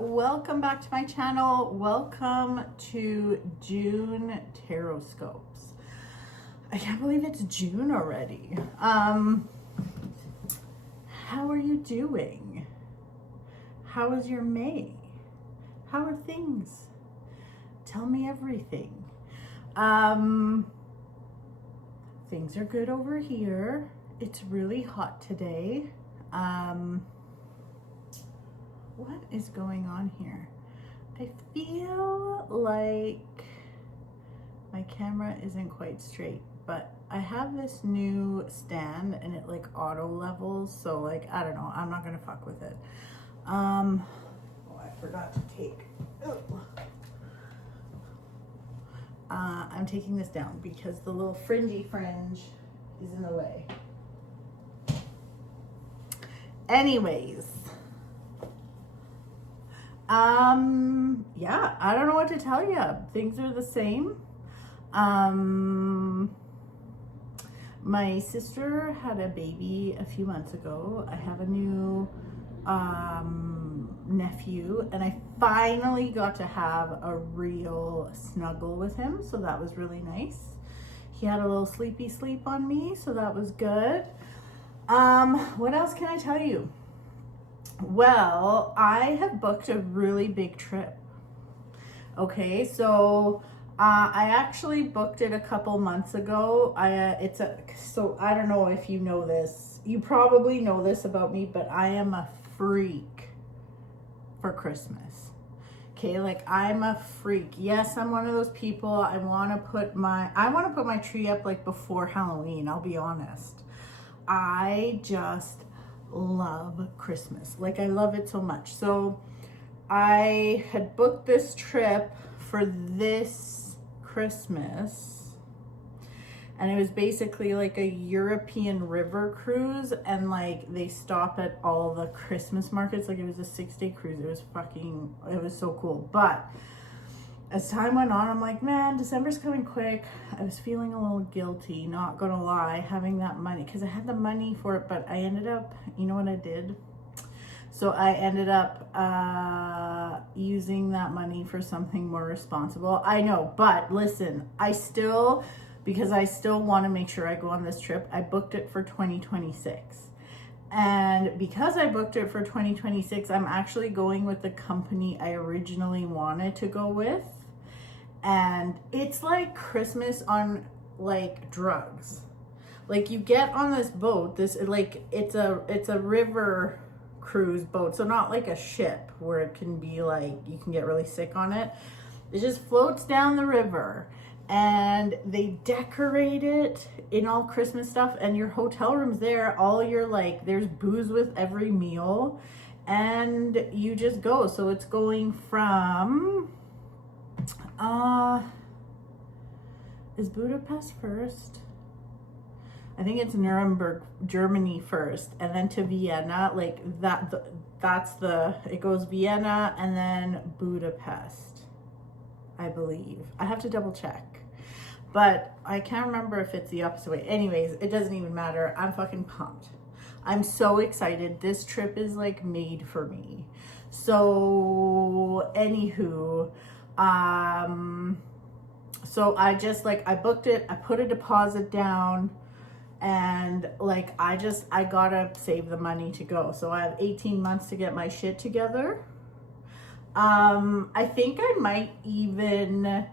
welcome back to my channel. Welcome to June Tarotscopes. I can't believe it's June already. How are you doing? How is your May? How are things? Tell me everything. Things are good over here. It's really hot today. What is going on here? I feel like my camera isn't quite straight, but I have this new stand and it like auto levels, so like I don't know, I'm not gonna fuck with it. Oh, I forgot to take, I'm taking this down because the little fringy fringe is in the way. Anyways, yeah, I don't know what to tell you. Things are the same. My sister had a baby a few months ago. I have a new nephew, and I finally got to have a real snuggle with him, so that was really nice. He had a little sleepy sleep on me, so that was good. What else can I tell you? Well, I have booked a really big trip. Okay, so I actually booked it a couple months ago. So I don't know if you know this. You probably know this about me, but I am a freak for Christmas. Okay, like I'm a freak. Yes, I'm one of those people. I want to put my tree up like before Halloween, I'll be honest. I just love Christmas. Like I love it so much. So I had booked this trip for this Christmas, and it was basically like a European river cruise, and like they stop at all the Christmas markets. Like it was a 6-day cruise. It was so cool. But as time went on, I'm like, man, December's coming quick. I was feeling a little guilty, not gonna lie, having that money, because I had the money for it, but I ended up, you know what I did? So I ended up using that money for something more responsible. I know, but listen, because I still want to make sure I go on this trip, I booked it for 2026. And because I booked it for 2026, I'm actually going with the company I originally wanted to go with. And it's like Christmas on like drugs. Like you get on this boat, it's a river cruise boat. So not like a ship where it can be like, you can get really sick on it. It just floats down the river. And they decorate it in all Christmas stuff, and your hotel room's there. There's booze with every meal, and you just go. So it's going from, is Budapest first? I think it's Nuremberg, Germany first, and then to Vienna. Like it goes Vienna and then Budapest, I believe. I have to double check. But I can't remember if it's the opposite way. Anyways, it doesn't even matter. I'm fucking pumped. I'm so excited. This trip is like made for me. So anywho, so I booked it. I put a deposit down, and like, I gotta save the money to go. So I have 18 months to get my shit together. I think I might even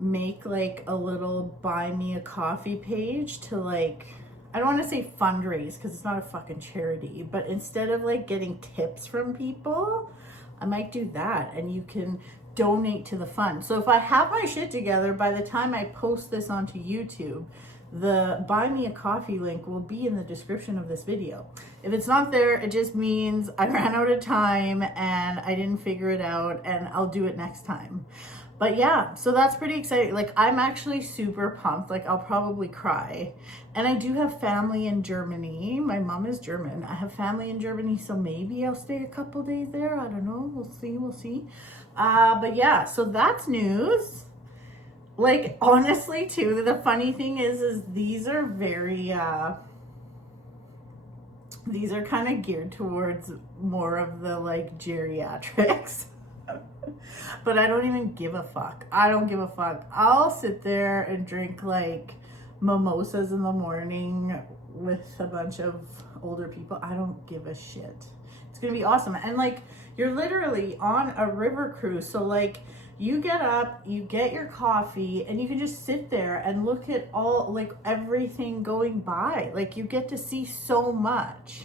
make like a little buy me a coffee page to like, I don't want to say fundraise because it's not a fucking charity, but instead of like getting tips from people, I might do that, and you can donate to the fund. So if I have my shit together, by the time I post this onto YouTube, the buy me a coffee link will be in the description of this video. If it's not there, it just means I ran out of time and I didn't figure it out, and I'll do it next time. But yeah, so that's pretty exciting. Like I'm actually super pumped. Like I'll probably cry. And I do have family in Germany. My mom is German. I have family in Germany, so maybe I'll stay a couple days there. I don't know. We'll see. But yeah, so that's news. Like honestly too, the funny thing is these are very These are kind of geared towards more of the like geriatrics. But I don't even give a fuck. I don't give a fuck. I'll sit there and drink like mimosas in the morning with a bunch of older people. I don't give a shit. It's gonna be awesome. And like, you're literally on a river cruise. So like, you get up, you get your coffee, and you can just sit there and look at all, like, everything going by. Like, you get to see so much.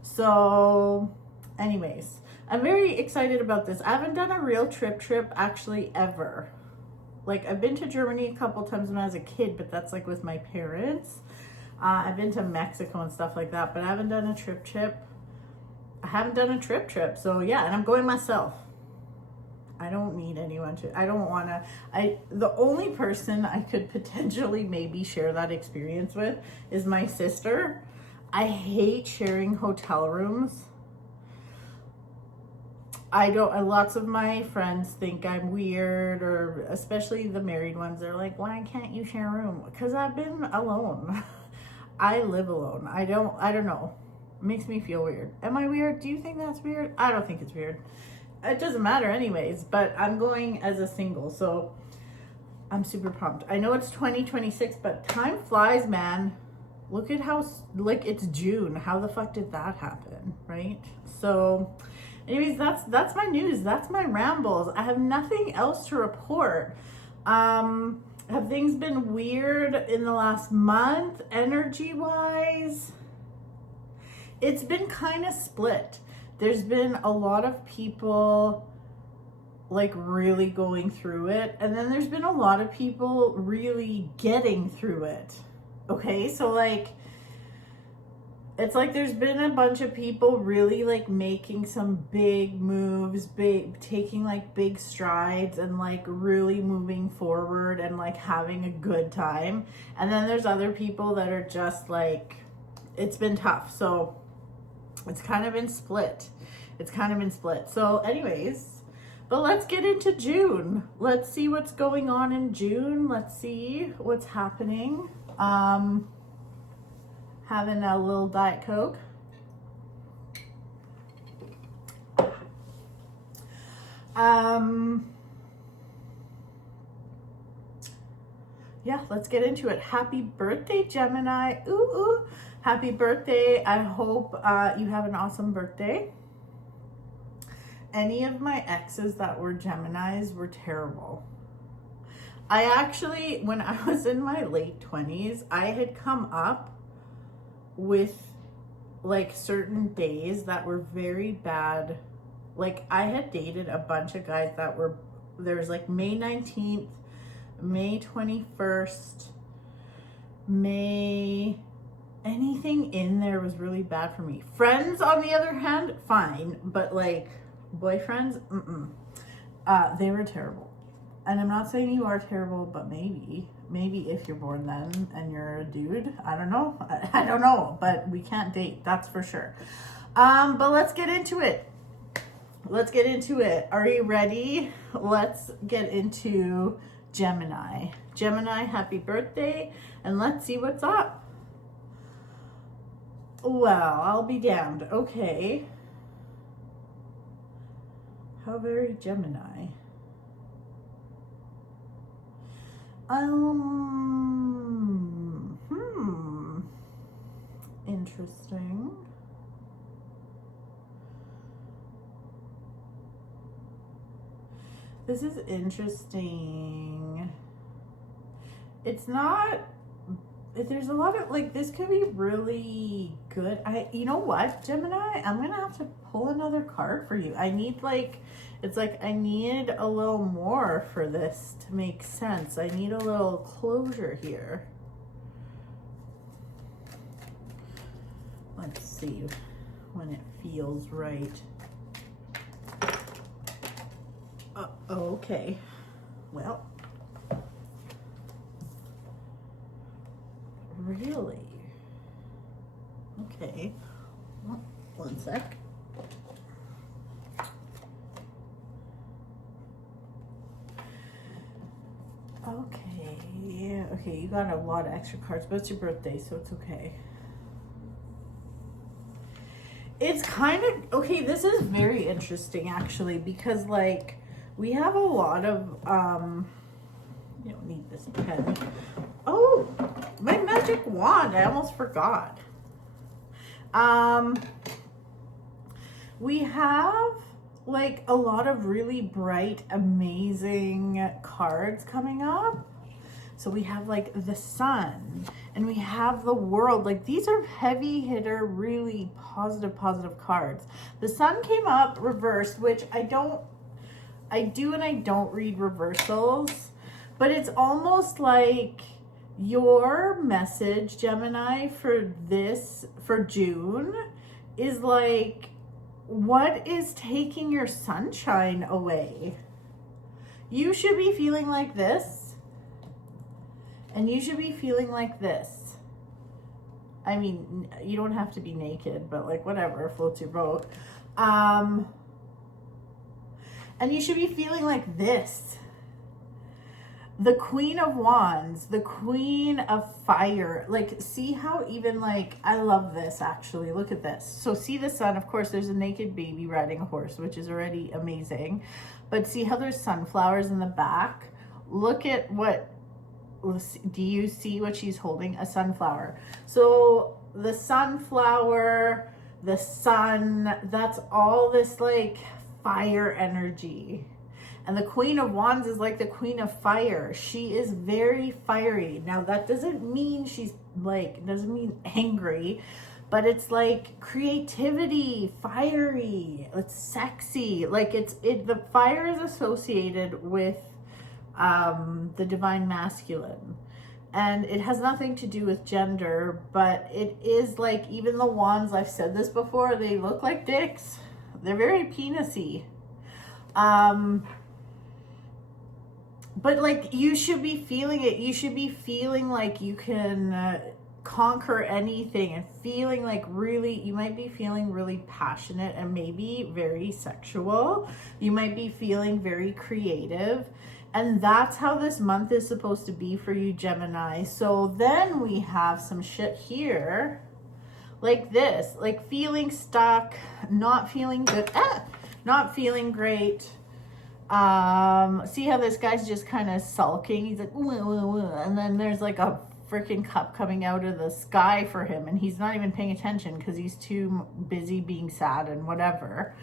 So, anyways, I'm very excited about this. I haven't done a real trip actually ever. Like, I've been to Germany a couple times when I was a kid, but that's like with my parents. I've been to Mexico and stuff like that, but I haven't done a trip. I haven't done a trip. So yeah, and I'm going myself. I don't need anyone to, I don't want to, the only person I could potentially maybe share that experience with is my sister. I hate sharing hotel rooms. Lots of my friends think I'm weird, or especially the married ones. They're like, why can't you share a room? Because I've been alone. I live alone. I don't know. It makes me feel weird. Am I weird? Do you think that's weird? I don't think it's weird. It doesn't matter anyways, but I'm going as a single, so I'm super pumped. I know it's 2026, but time flies, man. Look at how, like, it's June. How the fuck did that happen, right? So anyways, that's my news. That's my rambles. I have nothing else to report. Have things been weird in the last month, energy-wise? It's been kind of split. There's been a lot of people like really going through it, and then there's been a lot of people really getting through it. Okay, so like, it's like there's been a bunch of people really like making some big moves, taking like big strides and like really moving forward and like having a good time. And then there's other people that are just like, it's been tough. So it's kind of been split. So anyways, but let's get into June. Let's see what's going on in June. Let's see what's happening. Having a little Diet Coke. Yeah, let's get into it. Happy birthday, Gemini. Ooh. Happy birthday. I hope you have an awesome birthday. Any of my exes that were Geminis were terrible. I actually, when I was in my late 20s, I had come up with like certain days that were very bad. Like, I had dated a bunch of guys that were, there was like May 19th, May 21st, anything in there was really bad for me. Friends, on the other hand, fine, but like boyfriends, they were terrible. And I'm not saying you are terrible, but maybe if you're born then and you're a dude, I don't know, but we can't date, that's for sure. But let's get into it. Are you ready? Let's get into Gemini. Gemini, happy birthday, and let's see what's up. Well, I'll be damned. Okay. How very Gemini. Interesting. This is interesting. It's not, there's a lot of, like, this could be really good. You know what, Gemini? I'm gonna have to pull another card for you. I need, like, it's like I need a little more for this to make sense. I need a little closure here. Let's see when it feels right. Okay. Well, really? Okay. Well, one sec. Okay, you got a lot of extra cards, but it's your birthday, so it's okay. It's kind of, okay, this is very interesting actually, because like we have a lot of, you don't need this pen. Oh, my magic wand, I almost forgot. We have like a lot of really bright, amazing cards coming up. So we have like the sun and we have the world. Like these are heavy hitter, really positive cards. The sun came up reversed, which I do and I don't read reversals, but it's almost like your message, Gemini, for June is like, what is taking your sunshine away? You should be feeling like this. And you should be feeling like this. I mean, you don't have to be naked, but like whatever floats your boat. And you should be feeling like this. The Queen of Wands, the Queen of Fire. Like, see how even like, I love this actually. Look at this. So see the sun, of course, there's a naked baby riding a horse, which is already amazing. But see how there's sunflowers in the back? Look at what, do you see what she's holding? A sunflower. So the sunflower, the sun, that's all this like fire energy. And the Queen of Wands is like the Queen of Fire. She is very fiery. Now that doesn't mean she's like, doesn't mean angry, but it's like creativity, fiery, it's sexy. Like the fire is associated with the divine masculine, and it has nothing to do with gender, but it is like, even the wands, I've said this before, they look like dicks. They're very penisy. But like, you should be feeling it. You should be feeling like you can conquer anything, and feeling like really, you might be feeling really passionate and maybe very sexual. You might be feeling very creative. And that's how this month is supposed to be for you, Gemini. So then we have some shit here like this, like feeling stuck, not feeling good, not feeling great. See how this guy's just kind of sulking? He's like, and then there's like a freaking cup coming out of the sky for him, and he's not even paying attention because he's too busy being sad and whatever.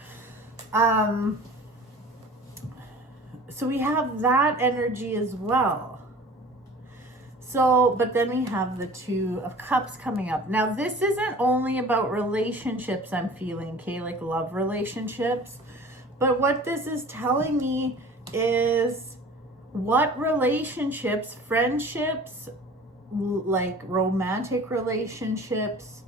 So we have that energy as well. So, but then we have the Two of Cups coming up. Now, this isn't only about relationships I'm feeling, okay, like love relationships. But what this is telling me is what relationships, friendships, like romantic relationships,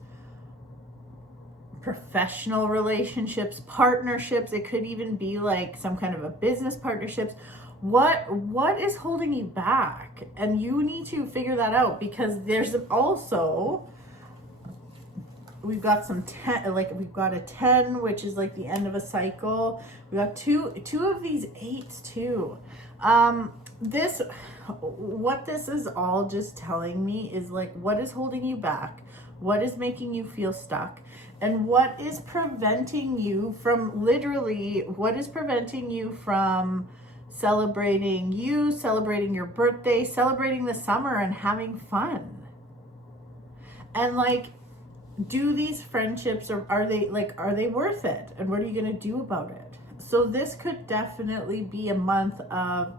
professional relationships, partnerships, it could even be like some kind of a business partnerships. What is holding you back? And you need to figure that out, because there's also, we've got some 10, like we've got a 10, which is like the end of a cycle. We got two of these 8s too. What this is all just telling me is like, what is holding you back? What is making you feel stuck? And what is preventing you from, literally, what is preventing you from celebrating your birthday, celebrating the summer and having fun? And like, do these friendships, or are they worth it? And what are you going to do about it? So this could definitely be a month of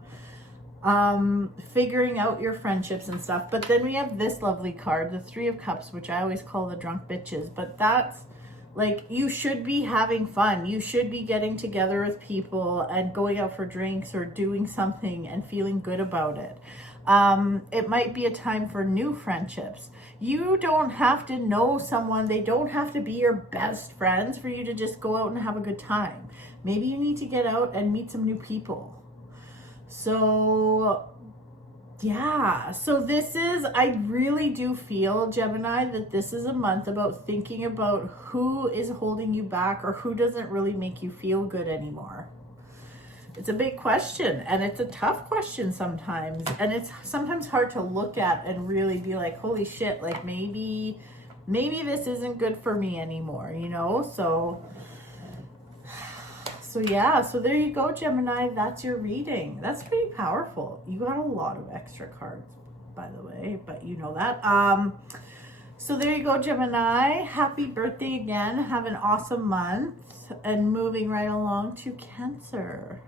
figuring out your friendships and stuff. But then we have this lovely card, the Three of Cups, which I always call the drunk bitches. But that's like, you should be having fun. You should be getting together with people and going out for drinks or doing something and feeling good about it. It might be a time for new friendships. You don't have to know someone. They don't have to be your best friends for you to just go out and have a good time. Maybe you need to get out and meet some new people. So yeah, so this is, I really do feel, Gemini, that this is a month about thinking about who is holding you back, or who doesn't really make you feel good anymore. It's a big question, and it's a tough question sometimes, and it's sometimes hard to look at and really be like, holy shit, like maybe maybe this isn't good for me anymore, you know? So yeah, so there you go, Gemini. That's your reading. That's pretty powerful. You got a lot of extra cards, by the way, but you know that. So there you go, Gemini. Happy birthday again. Have an awesome month. And moving right along to Cancer.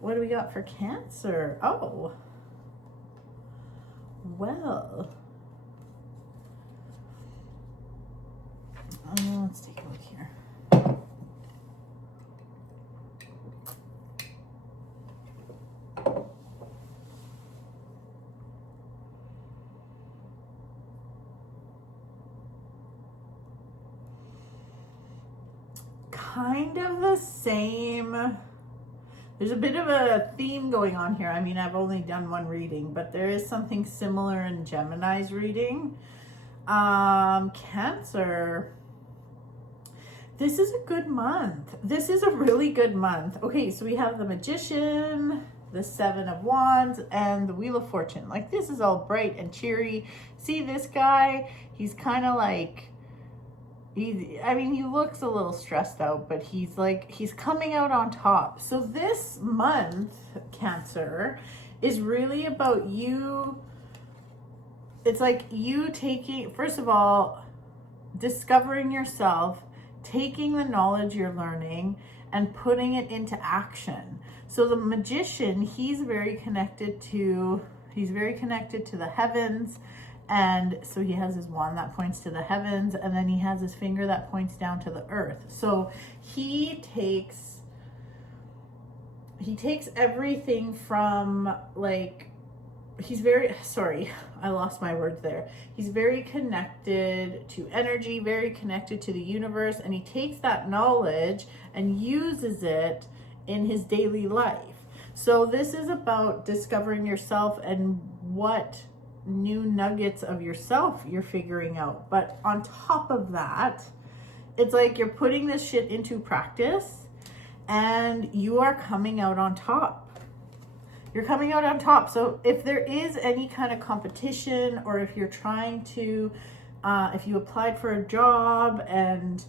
What do we got for Cancer? Oh, well, let's take a look here. Kind of the same. There's a bit of a theme going on here. I mean, I've only done one reading, but there is something similar in Gemini's reading. Cancer. This is a good month. This is a really good month. Okay, so we have the Magician, the Seven of Wands, and the Wheel of Fortune. Like, this is all bright and cheery. See this guy? He's kind of like... I mean, he looks a little stressed out, but he's coming out on top. So this month, Cancer, is really about you. It's like you taking, first of all, discovering yourself, taking the knowledge you're learning and putting it into action. So the Magician, he's very connected to the heavens. And so he has his wand that points to the heavens, and then he has his finger that points down to the earth. So he takes everything from, like, he's very, sorry, I lost my words there. He's very connected to energy, very connected to the universe, and he takes that knowledge and uses it in his daily life. So this is about discovering yourself and what new nuggets of yourself you're figuring out. But on top of that, it's like you're putting this shit into practice and you are coming out on top. You're coming out on top. So if there is any kind of competition, or if you're trying to if you applied for a job and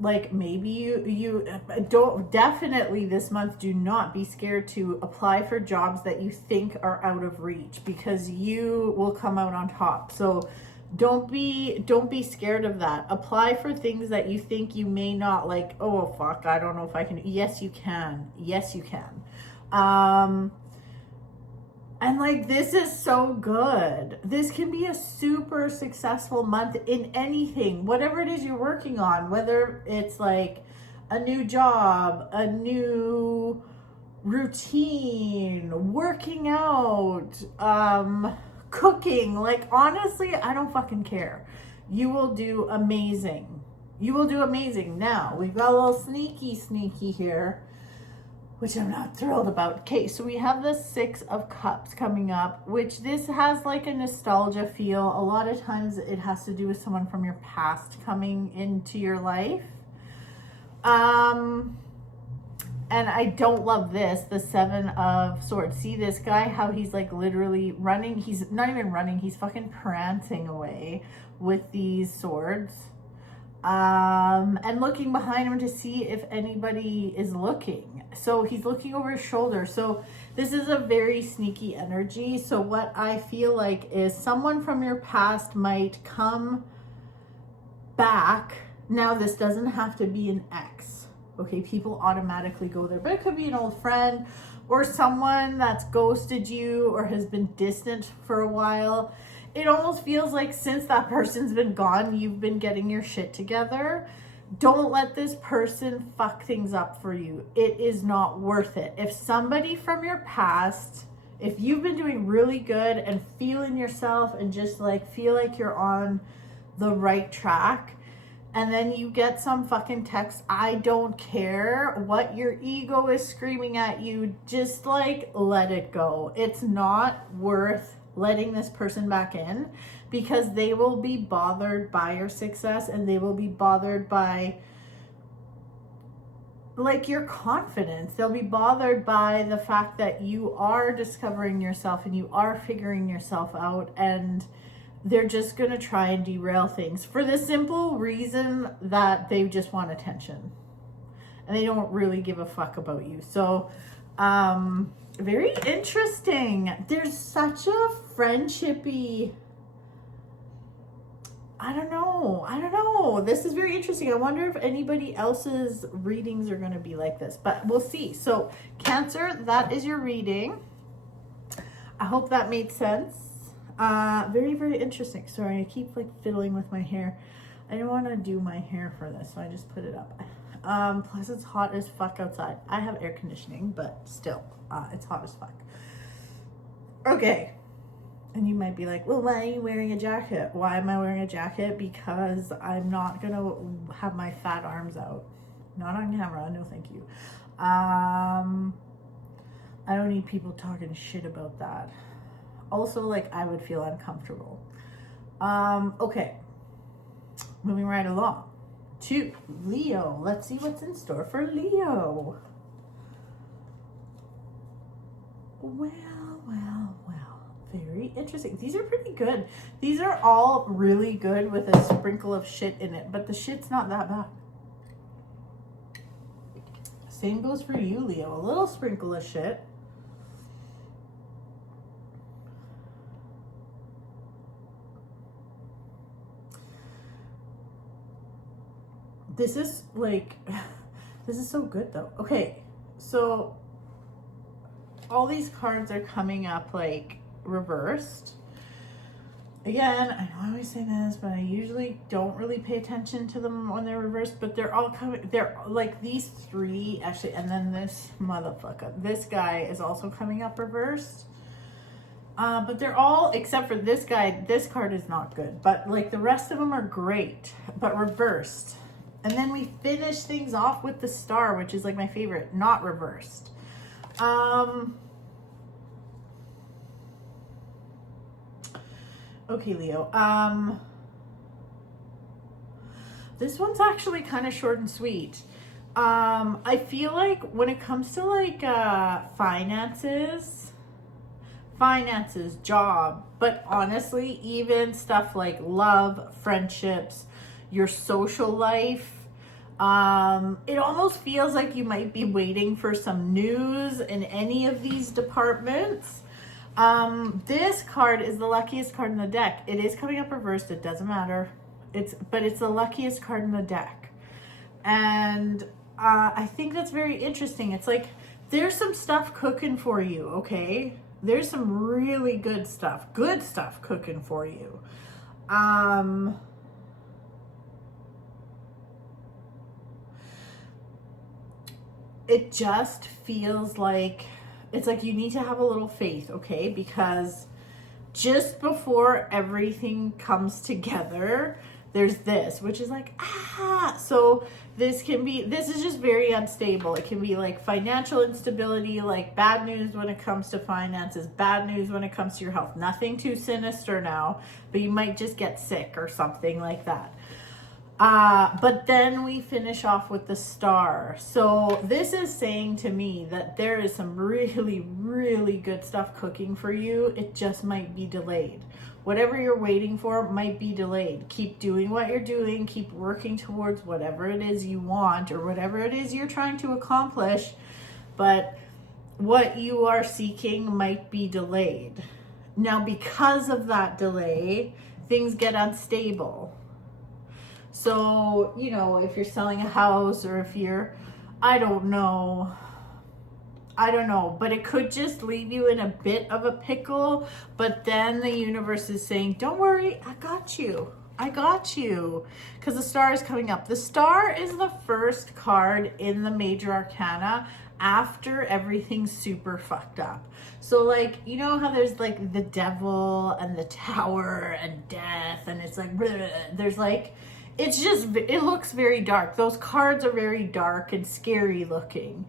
like maybe you don't, definitely this month, do not be scared to apply for jobs that you think are out of reach, because you will come out on top. So don't be scared of that. Apply for things that you think you may not, like, oh fuck, I don't know if I can. Yes you can. Yes you can. And like, this is so good. This can be a super successful month in anything, whatever it is you're working on, whether it's like a new job, a new routine, working out, cooking. Like, honestly, I don't fucking care. You will do amazing. You will do amazing. Now, we've got a little sneaky here, which I'm not thrilled about. Okay, so we have the Six of Cups coming up, which this has like a nostalgia feel. A lot of times it has to do with someone from your past coming into your life. And I don't love this, the Seven of Swords. See this guy, how he's like literally running. He's not even running, he's fucking prancing away with these swords. And looking behind him to see if anybody is looking. So he's looking over his shoulder. So this is a very sneaky energy. So what I feel like is someone from your past might come back. Now, this doesn't have to be an ex. Okay, people automatically go there, but it could be an old friend or someone that's ghosted you or has been distant for a while. It almost feels like since that person's been gone, you've been getting your shit together. Don't let this person fuck things up for you. It is not worth it. If somebody from your past, if you've been doing really good and feeling yourself and just like feel like you're on the right track, and then you get some fucking text, I don't care what your ego is screaming at you, just like let it go. It's not worth letting this person back in, because they will be bothered by your success and they will be bothered by like your confidence. They'll be bothered by the fact that you are discovering yourself and you are figuring yourself out, and they're just going to try and derail things for the simple reason that they just want attention. And they don't really give a fuck about you. So, very interesting. There's such a friendshipy, I don't know. This is very interesting. I wonder if anybody else's readings are going to be like this, but we'll see. So Cancer, that is your reading. I hope that made sense. Very, very interesting. Sorry, I keep like fiddling with my hair. I didn't want to do my hair for this, so I just put it up. Plus it's hot as fuck outside. I have air conditioning, but still, it's hot as fuck. Okay. And you might be like, well, why are you wearing a jacket? Why am I wearing a jacket? Because I'm not going to have my fat arms out. Not on camera. No, thank you. I don't need people talking shit about that. Also, like, I would feel uncomfortable. Okay. Moving right along to Leo. Let's see what's in store for Leo. Well. Very interesting. These are pretty good. These are all really good with a sprinkle of shit in it, but the shit's not that bad. Same goes for you, Leo. A little sprinkle of shit. This is like, this is so good though. Okay, so all these cards are coming up like reversed. Again, I know I always say this, but I usually don't really pay attention to them when they're reversed, but they're all coming, they're like these three actually, and then this motherfucker, this guy is also coming up reversed. But they're all, except for this guy, this card is not good, but like the rest of them are great, but reversed. And then we finish things off with the star, which is like my favorite, not reversed. Okay, Leo. This one's actually kind of short and sweet. I feel like when it comes to like finances, job, but honestly, even stuff like love, friendships, your social life, it almost feels like you might be waiting for some news in any of these departments. This card is the luckiest card in the deck. It is coming up reversed. It doesn't matter. But it's the luckiest card in the deck. And, I think that's very interesting. It's like, there's some stuff cooking for you. Okay. There's some really good stuff cooking for you. It just feels like, it's like you need to have a little faith, okay? Because just before everything comes together, there's this, which is like, so this is just very unstable. It can be like financial instability, like bad news when it comes to finances, bad news when it comes to your health. Nothing too sinister now, but you might just get sick or something like that. But then we finish off with the star. So this is saying to me that there is some really, really good stuff cooking for you. It just might be delayed. Whatever you're waiting for might be delayed. Keep doing what you're doing. Keep working towards whatever it is you want or whatever it is you're trying to accomplish. But what you are seeking might be delayed. Now, because of that delay, things get unstable. So, you know, if you're selling a house or if you're, I don't know, but it could just leave you in a bit of a pickle. But then the universe is saying, don't worry, I got you. Because the star is coming up. The star is the first card in the major arcana after everything's super fucked up. So like, you know how there's like the devil and the tower and death and it's like, there's like, it looks very dark. Those cards are very dark and scary looking.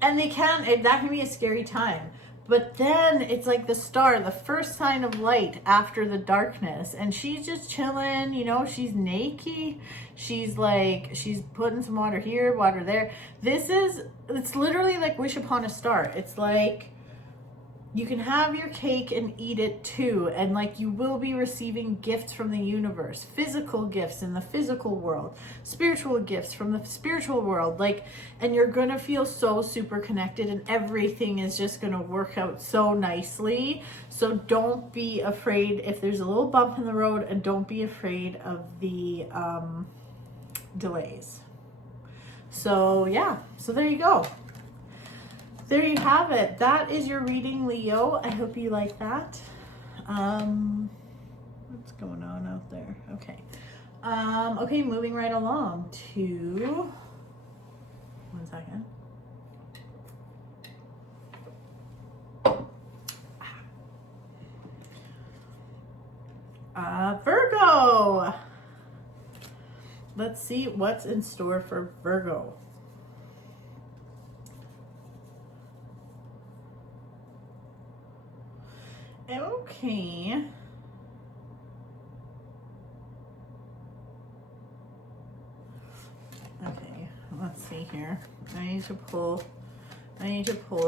And that can be a scary time. But then it's like the star, the first sign of light after the darkness. And she's just chilling, you know, she's naked. She's putting some water here, water there. It's literally like Wish Upon a Star. It's like, you can have your cake and eat it too. And like, you will be receiving gifts from the universe, physical gifts in the physical world, spiritual gifts from the spiritual world. Like, and you're going to feel so super connected, and everything is just going to work out so nicely. So don't be afraid if there's a little bump in the road, and don't be afraid of the delays. So yeah, so there you go. There you have it. That is your reading, Leo. I hope you like that. What's going on out there? Okay. Okay, moving right along to, one second. Virgo. Let's see what's in store for Virgo. Okay. Okay, let's see here. I need to pull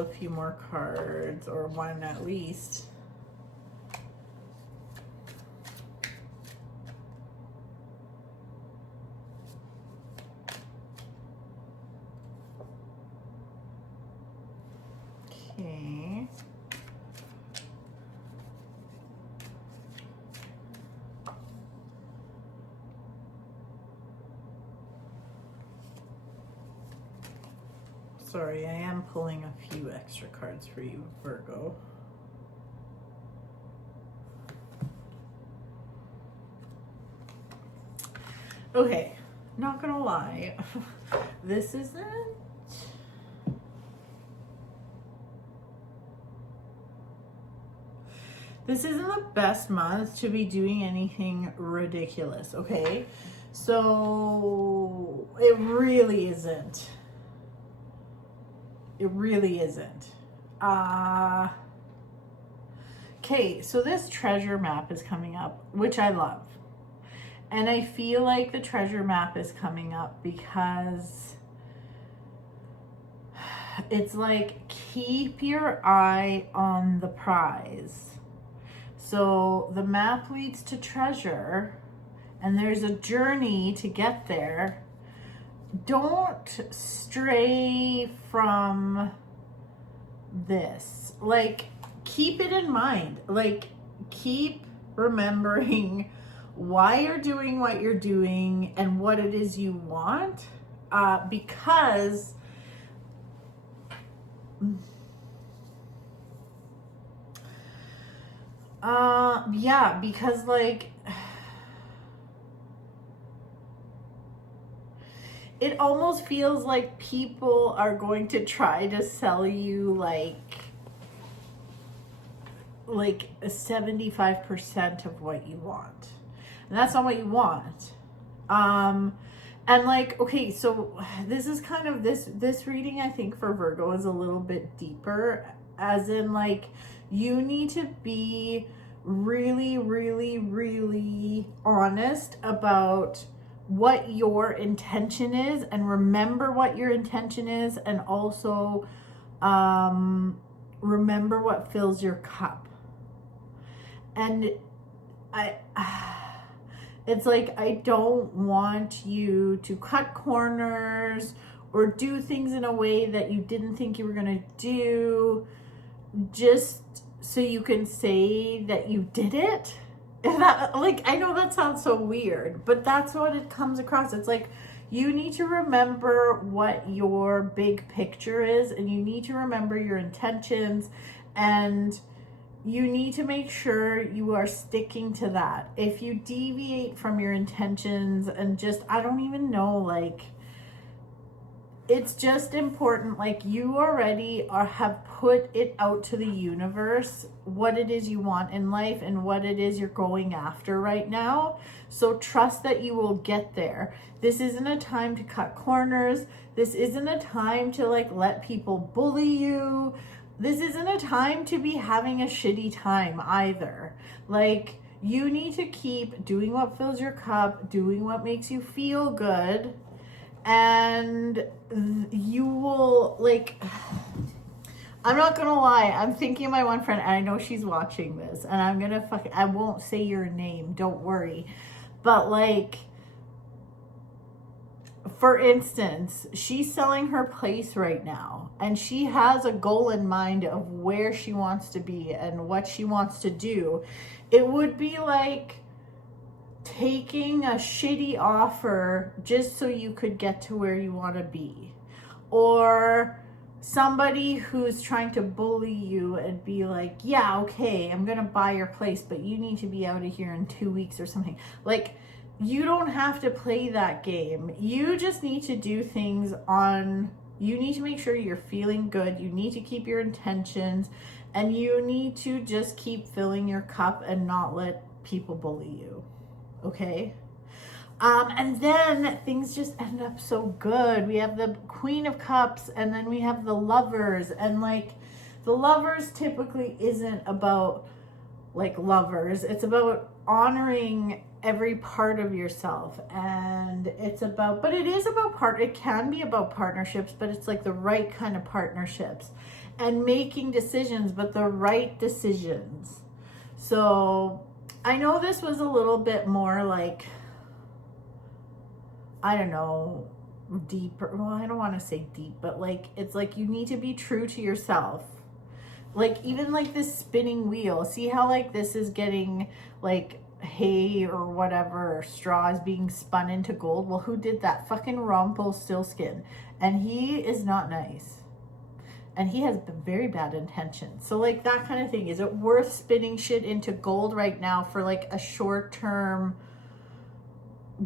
a few more cards, or one at least. Okay. Sorry, I am pulling a few extra cards for you, Virgo. Okay, not gonna lie, this isn't the best month to be doing anything ridiculous, okay? So it really isn't. It really isn't. Okay, so this treasure map is coming up, which I love. And I feel like the treasure map is coming up because it's like, keep your eye on the prize. So the map leads to treasure, and there's a journey to get there. Don't stray from this. Like, keep it in mind. Like, keep remembering why you're doing what you're doing and what it is you want, because yeah, because like, it almost feels like people are going to try to sell you like 75% of what you want. And that's not what you want. And like, okay, so this is kind of this reading, I think, for Virgo is a little bit deeper, as in like, you need to be really, really, really honest about what your intention is, and remember what your intention is, and also remember what fills your cup. And it's like, I don't want you to cut corners or do things in a way that you didn't think you were going to do, just so you can say that you did it. And that, like, I know that sounds so weird, but that's what it comes across. It's like, you need to remember what your big picture is, and you need to remember your intentions, and you need to make sure you are sticking to that. If you deviate from your intentions and just, I don't even know, like, it's just important, like, you already have put it out to the universe what it is you want in life and what it is you're going after right now. So trust that you will get there. This isn't a time to cut corners. This isn't a time to like let people bully you. This isn't a time to be having a shitty time either. Like, you need to keep doing what fills your cup, doing what makes you feel good, and you will, like, I'm not gonna lie. I'm thinking of my one friend, and I know she's watching this, and I'm gonna I won't say your name. Don't worry. But like, for instance, she's selling her place right now, and she has a goal in mind of where she wants to be and what she wants to do. It would be like taking a shitty offer just so you could get to where you want to be, or somebody who's trying to bully you and be like, yeah, okay, I'm gonna buy your place, but you need to be out of here in 2 weeks or something. Like, you don't have to play that game. You just need to do things on, you need to make sure you're feeling good. You need to keep your intentions, and you need to just keep filling your cup and not let people bully you. Okay? And then things just end up so good. We have the Queen of Cups, and then we have the Lovers, and like, the Lovers typically isn't about like lovers. It's about honoring every part of yourself, and it's about, but it is about it can be about partnerships, but it's like the right kind of partnerships, and making decisions, but the right decisions. So I know this was a little bit more like, I don't know, deeper. Well, I don't want to say deep, but like, it's like you need to be true to yourself. Like, even like this spinning wheel, see how like this is getting like hay or whatever, or straw is being spun into gold? Well, who did that? Fucking Rumpelstiltskin. And he is not nice. And he has very bad intentions. So like, that kind of thing. Is it worth spinning shit into gold right now for like a short-term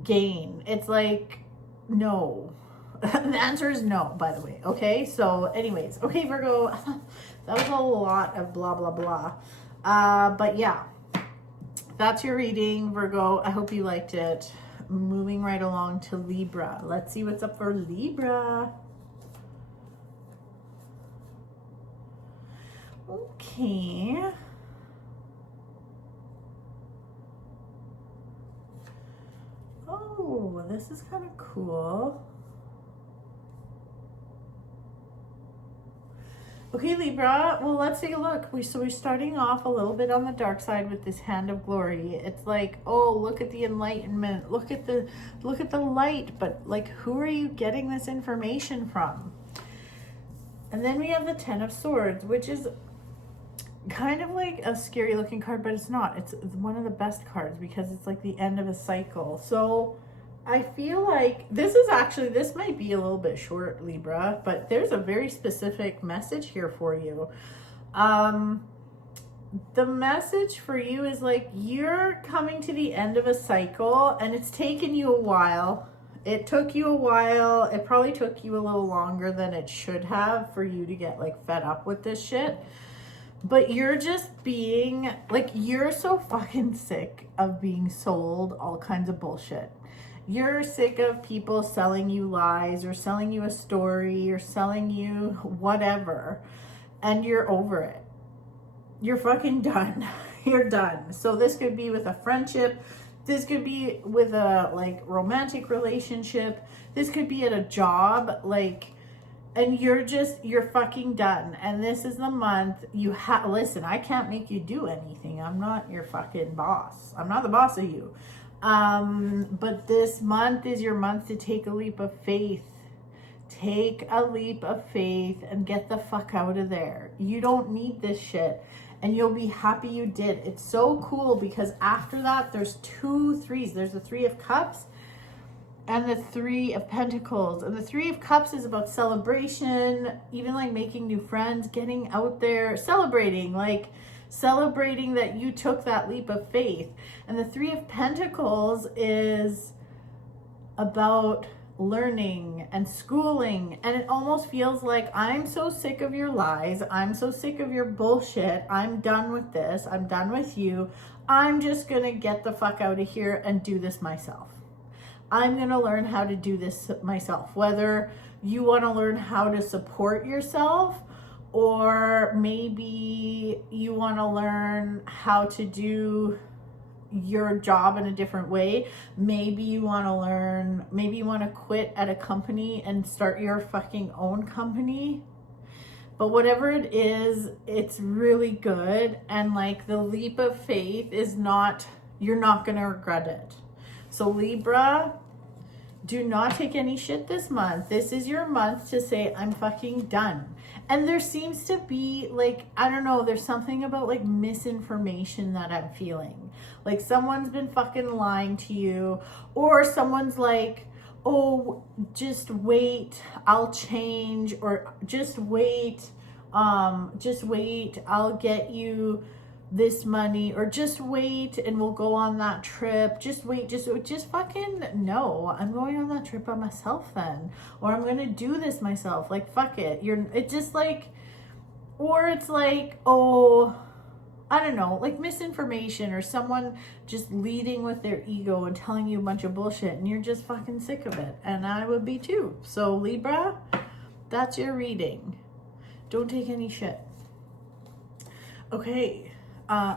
gain? It's like, no. The answer is no, by the way. Okay, so anyways, okay, Virgo, that was a lot of blah blah blah, but yeah, that's your reading, Virgo. I hope you liked it. Moving right along to Libra. Let's see what's up for Libra. Okay. Oh, this is kind of cool. Okay, Libra, well, let's take a look. So we're starting off a little bit on the dark side with this hand of glory. It's like, oh, look at the enlightenment. Look at the light. But like, who are you getting this information from? And then we have the 10 of Swords, which is kind of like a scary looking card, but it's not. It's one of the best cards because it's like the end of a cycle. So I feel like this might be a little bit short, Libra, but there's a very specific message here for you. The message for you is like, you're coming to the end of a cycle, and it's taken you a while. It took you a while. It probably took you a little longer than it should have for you to get like fed up with this shit. But you're just being like, you're so fucking sick of being sold all kinds of bullshit. You're sick of people selling you lies, or selling you a story, or selling you whatever, and you're over it. You're fucking done. You're done. So this could be with a friendship. This could be with a like romantic relationship. This could be at a job, like, and you're fucking done. And this is the month you listen, I can't make you do anything. I'm not your fucking boss. I'm not the boss of you. But this month is your month to take a leap of faith. Take a leap of faith and get the fuck out of there. You don't need this shit, and you'll be happy you did. It's so cool because after that, there's 2 3s. There's the 3 of Cups and the 3 of Pentacles. And the 3 of Cups is about celebration, even like making new friends, getting out there, celebrating that you took that leap of faith. And the 3 of Pentacles is about learning and schooling. And it almost feels like, I'm so sick of your lies. I'm so sick of your bullshit. I'm done with this. I'm done with you. I'm just going to get the fuck out of here and do this myself. I'm going to learn how to do this myself. Whether you want to learn how to support yourself, or maybe you want to learn how to do your job in a different way. Maybe you want to quit at a company and start your fucking own company. But whatever it is, it's really good. And like the leap of faith is not, you're not going to regret it. So Libra, do not take any shit this month. This is your month to say, I'm fucking done. And there seems to be like, I don't know, there's something about like misinformation that I'm feeling. Like someone's been fucking lying to you, or someone's like, oh, just wait, I'll change, or just wait, I'll get you this money, or just wait and we'll go on that trip. Just wait, just fucking no, I'm going on that trip by myself then, or I'm gonna do this myself. Like fuck it. It's just like, or it's like, oh, I don't know, like misinformation, or someone just leading with their ego and telling you a bunch of bullshit and you're just fucking sick of it. And I would be too. So Libra, that's your reading. Don't take any shit. Okay.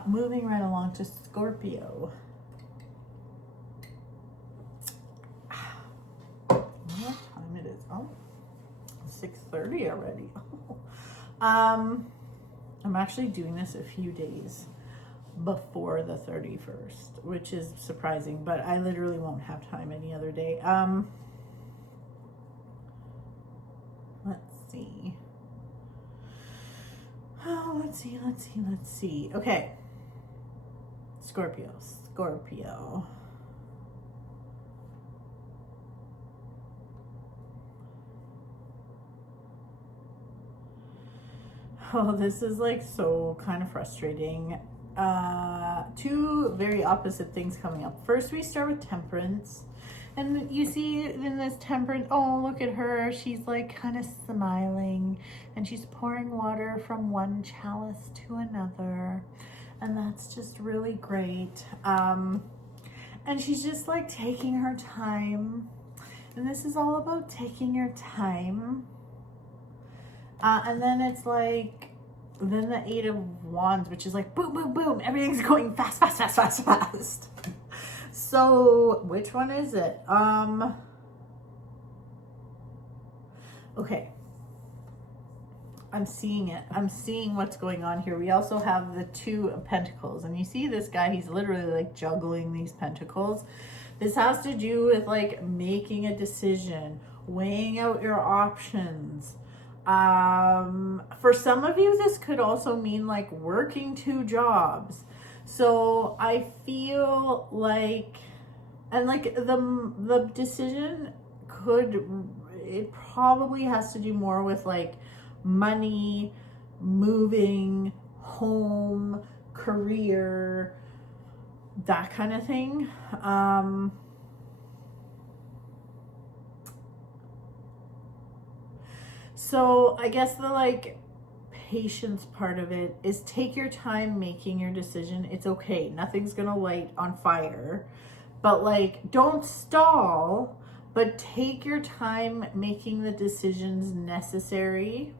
Moving right along to Scorpio. What time it is? Oh, 6:30 already. I'm actually doing this a few days before the 31st, which is surprising, but I literally won't have time any other day. Let's see. Oh, let's see. Okay. Scorpio. Oh, this is like so kind of frustrating. Two very opposite things coming up. First, we start with Temperance. And you see in this Temperance, oh, look at her. She's like kind of smiling and she's pouring water from one chalice to another. And that's just really great. And she's just like taking her time. And this is all about taking your time. And then it's like, then the 8 of Wands, which is like boom, boom, boom. Everything's going fast, fast, fast, fast, fast. So which one is it? Okay. I'm seeing it. I'm seeing what's going on here. We also have the 2 of Pentacles. And you see this guy, he's literally like juggling these pentacles. This has to do with like making a decision, weighing out your options. For some of you, this could also mean like working 2 jobs. So I feel like, and like the decision it probably has to do more with like money, moving, home, career, that kind of thing. So I guess the like patience part of it is take your time making your decision. It's okay. Nothing's gonna light on fire, but like don't stall, but take your time making the decisions necessary.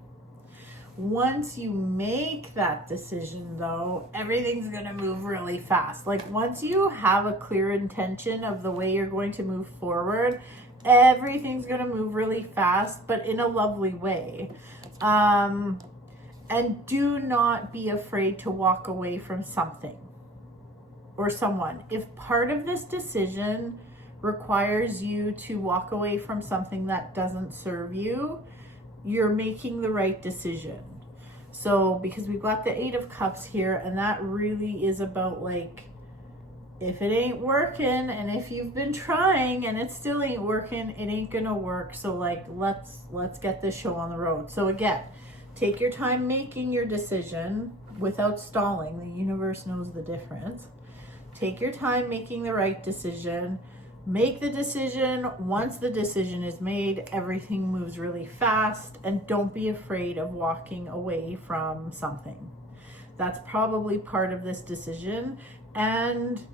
Once you make that decision though, everything's gonna move really fast. Like once you have a clear intention of the way you're going to move forward, everything's gonna move really fast, but in a lovely way. And do not be afraid to walk away from something or someone. If part of this decision requires you to walk away from something that doesn't serve you, you're making the right decision. So, because we've got the 8 of Cups here, and that really is about like, if it ain't working, and if you've been trying and it still ain't working, it ain't gonna work. So like, let's get this show on the road. So again, take your time making your decision without stalling. The universe knows the difference. Take your time making the right decision. Make the decision. Once the decision is made, everything moves really fast, and don't be afraid of walking away from something. That's probably part of this decision. And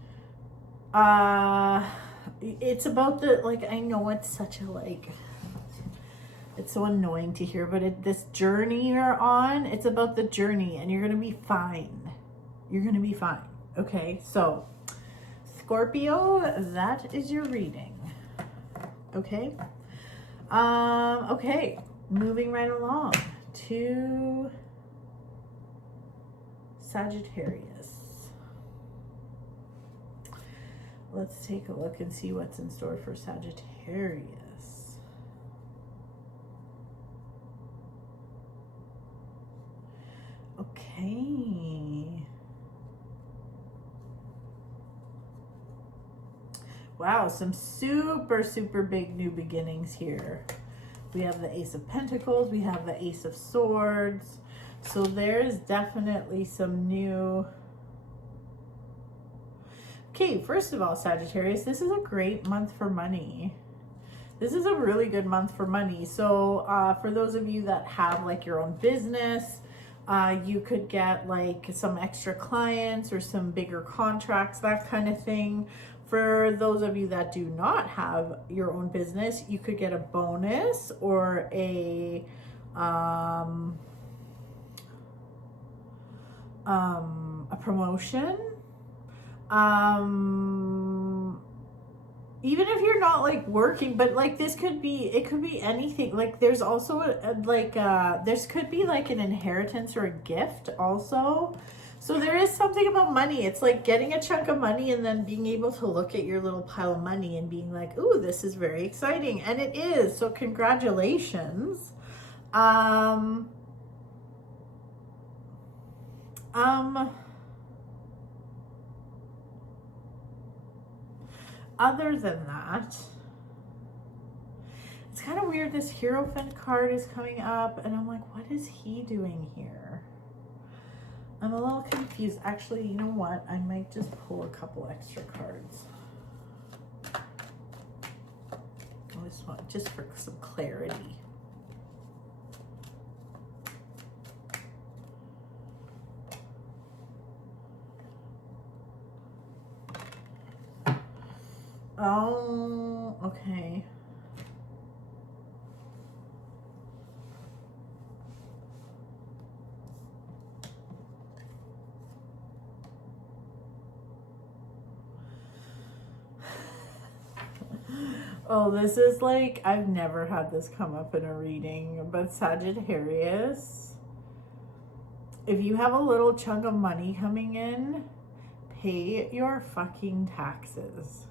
it's about the, like, I know it's such a like, it's so annoying to hear, but this journey you're on, it's about the journey, and you're going to be fine. You're going to be fine. Okay. So Scorpio, that is your reading. Okay. Okay. Moving right along to Sagittarius. Let's take a look and see what's in store for Sagittarius. Okay. Wow, some super, super big new beginnings here. We have the Ace of Pentacles, we have the Ace of Swords. So there's definitely some new... Okay, first of all, Sagittarius, this is a great month for money. This is a really good month for money. So for those of you that have like your own business, you could get like some extra clients or some bigger contracts, that kind of thing. For those of you that do not have your own business, you could get a bonus or a promotion. Even if you're not like working, but like this could be, it could be anything. Like there's also this could be like an inheritance or a gift also. So there is something about money. It's like getting a chunk of money and then being able to look at your little pile of money and being like, ooh, this is very exciting. And it is. So congratulations. Other than that, it's kind of weird. This Hierophant card is coming up and I'm like, what is he doing here? I'm a little confused. Actually, you know what? I might just pull a couple extra cards. I just want, just for some clarity. Oh, okay. Oh, this is like, I've never had this come up in a reading, but Sagittarius, if you have a little chunk of money coming in, pay your fucking taxes.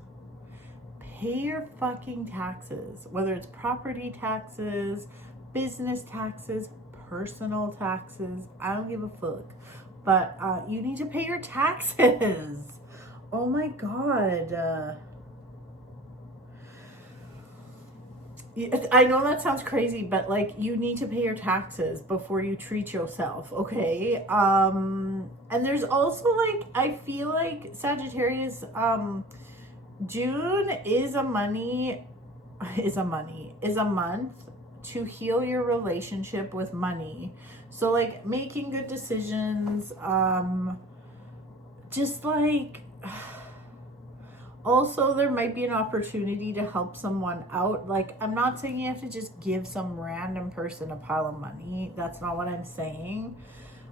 Pay your fucking taxes, whether it's property taxes, business taxes, personal taxes, I don't give a fuck, but you need to pay your taxes. Oh my God. I know that sounds crazy, but like you need to pay your taxes before you treat yourself, okay? And there's also like, I feel like Sagittarius, June is a month to heal your relationship with money. So like making good decisions, just like, also there might be an opportunity to help someone out. Like, I'm not saying you have to just give some random person a pile of money. That's not what I'm saying.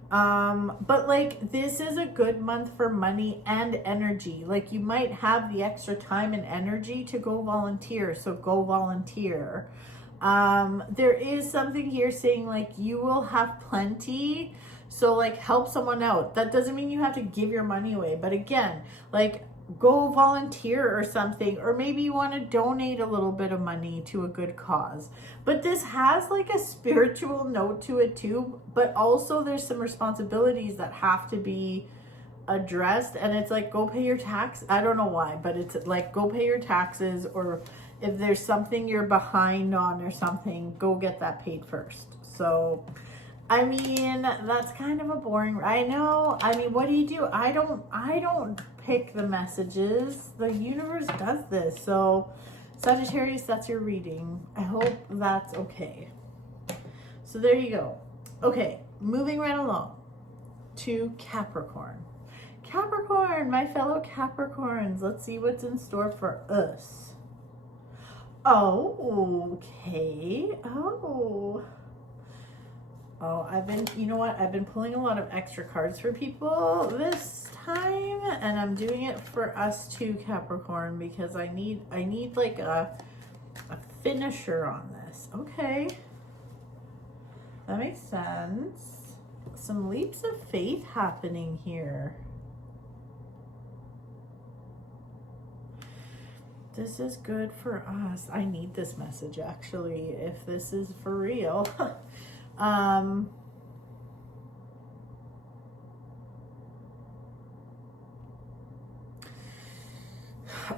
But like, this is a good month for money and energy. Like, you might have the extra time and energy to go volunteer. So go volunteer. There is something here saying like you will have plenty. So like help someone out. That doesn't mean you have to give your money away. But again, like, go volunteer or something, or maybe you want to donate a little bit of money to a good cause. But this has like a spiritual note to it too, but also there's some responsibilities that have to be addressed, and it's like, go pay your tax. I don't know why, but it's like, go pay your taxes, or if there's something you're behind on or something, go get that paid first. So I mean, that's kind of a boring, I know. I mean, what do you do? I don't pick the messages. The universe does this. So Sagittarius, that's your reading. I hope that's okay. So there you go. Okay, moving right along to Capricorn. Capricorn, my fellow Capricorns. Let's see what's in store for us. Oh, okay. Oh, you know what? I've been pulling a lot of extra cards for people this time, and I'm doing it for us too, Capricorn, because I need like a finisher on this. Okay. That makes sense. Some leaps of faith happening here. This is good for us. I need this message, actually, if this is for real.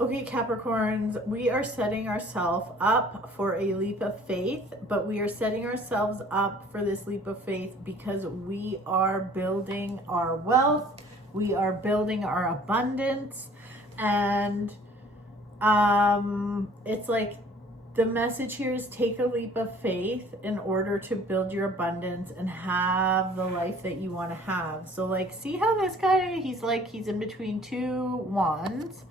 Okay, Capricorns, we are setting ourselves up for a leap of faith, but we are setting ourselves up for this leap of faith because we are building our wealth, we are building our abundance, and it's like the message here is take a leap of faith in order to build your abundance and have the life that you want to have. So like, see how this guy, he's in between two wands.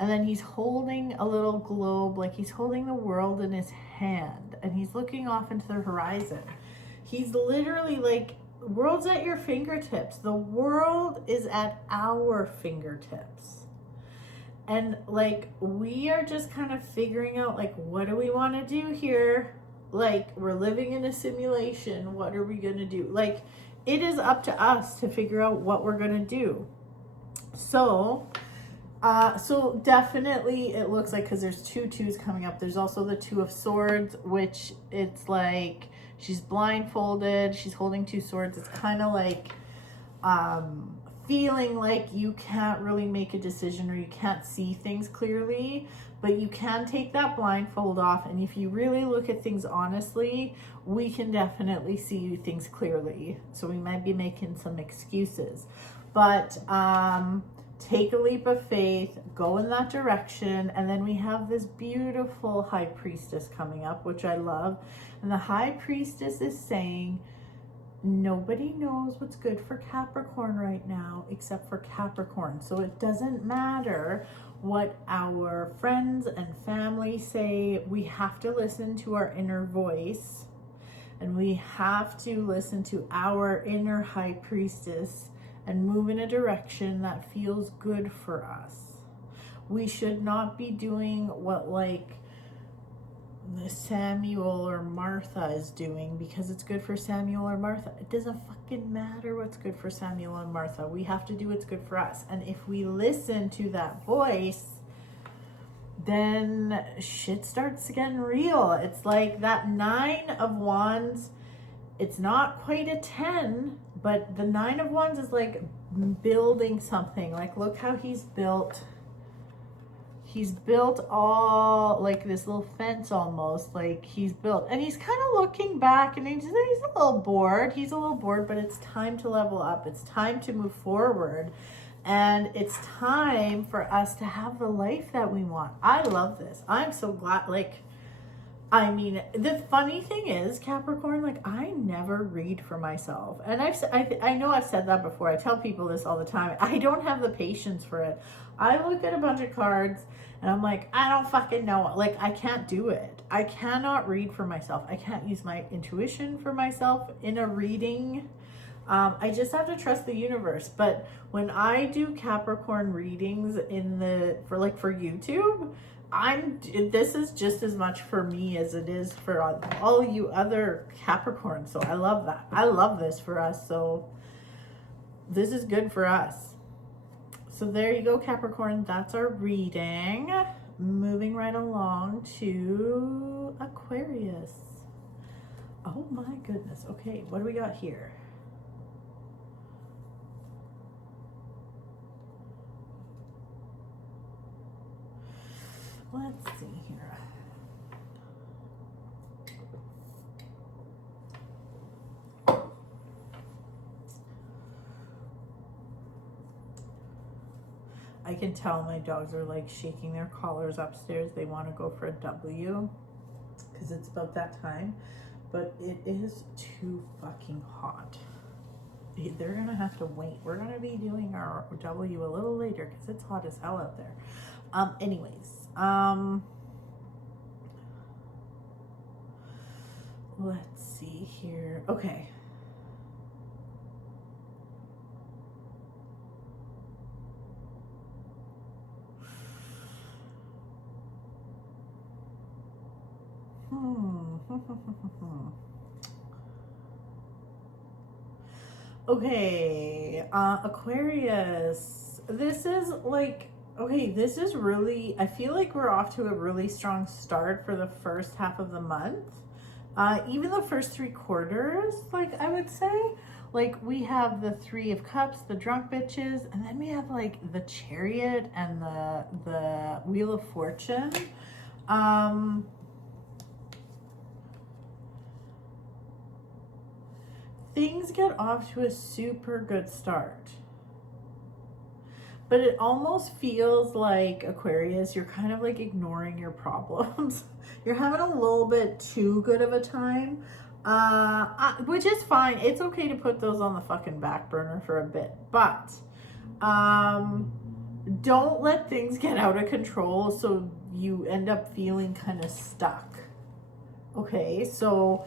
And then he's holding a little globe, like he's holding the world in his hand. And he's looking off into the horizon. He's literally like, the world's at your fingertips. The world is at our fingertips. And like, we are just kind of figuring out, like, what do we want to do here? Like, we're living in a simulation. What are we going to do? Like, it is up to us to figure out what we're going to do. So definitely it looks like, because there's two twos coming up, there's also the Two of Swords, which it's like she's blindfolded, she's holding two swords. It's kind of like feeling like you can't really make a decision or you can't see things clearly, but you can take that blindfold off, and if you really look at things honestly, we can definitely see things clearly. So we might be making some excuses, but take a leap of faith, go in that direction. And then we have this beautiful High Priestess coming up, which I love. And the High Priestess is saying, nobody knows what's good for Capricorn right now except for Capricorn. So it doesn't matter what our friends and family say. We have to listen to our inner voice, and we have to listen to our inner High Priestess and move in a direction that feels good for us. We should not be doing what like Samuel or Martha is doing because it's good for Samuel or Martha. It doesn't fucking matter what's good for Samuel and Martha. We have to do what's good for us. And if we listen to that voice, then shit starts getting real. It's like that Nine of Wands. It's not quite a 10, but the Nine of Wands is like building something. Like, look how he's built. He's built all like this little fence almost. Like he's built, and he's kind of looking back, and he's a little bored. He's a little bored, but it's time to level up. It's time to move forward. And it's time for us to have the life that we want. I love this. I'm so glad. Like, I mean, the funny thing is, Capricorn, like, I never read for myself. And I know I've said that before. I tell people this all the time. I don't have the patience for it. I look at a bunch of cards and I'm like, I don't fucking know. Like, I can't do it. I cannot read for myself. I can't use my intuition for myself in a reading. I just have to trust the universe. But when I do Capricorn readings for YouTube, this is just as much for me as it is for all you other Capricorns. So I love that. I love this for us. So this is good for us. So there you go, Capricorn. That's our reading. Moving right along to Aquarius. Oh my goodness. Okay, what do we got here? Let's see here. I can tell my dogs are like shaking their collars upstairs. They want to go for a W because it's about that time, but it is too fucking hot. They're gonna have to wait. We're gonna be doing our W a little later because it's hot as hell out there. Anyways, let's see here. Okay. Okay, Aquarius. This is like, okay, this is really, I feel like we're off to a really strong start for the first half of the month. Even the first 3 quarters, like I would say. Like we have the 3 of Cups, the drunk bitches, and then we have like the Chariot and the Wheel of Fortune. Things get off to a super good start. But it almost feels like, Aquarius, you're kind of like ignoring your problems. You're having a little bit too good of a time, which is fine. It's okay to put those on the fucking back burner for a bit. But don't let things get out of control so you end up feeling kind of stuck. Okay, so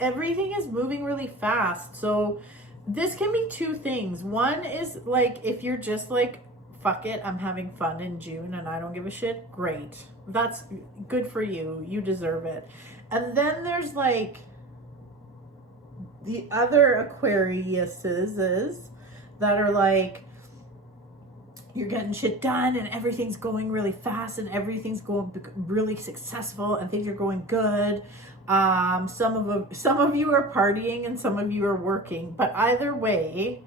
everything is moving really fast. So this can be 2 things. One is like, if you're just like, fuck it, I'm having fun in June and I don't give a shit, great. That's good for you. You deserve it. And then there's like the other Aquariuses that are like, you're getting shit done and everything's going really fast and everything's going really successful and things are going good. Some of you are partying and some of you are working, but either way,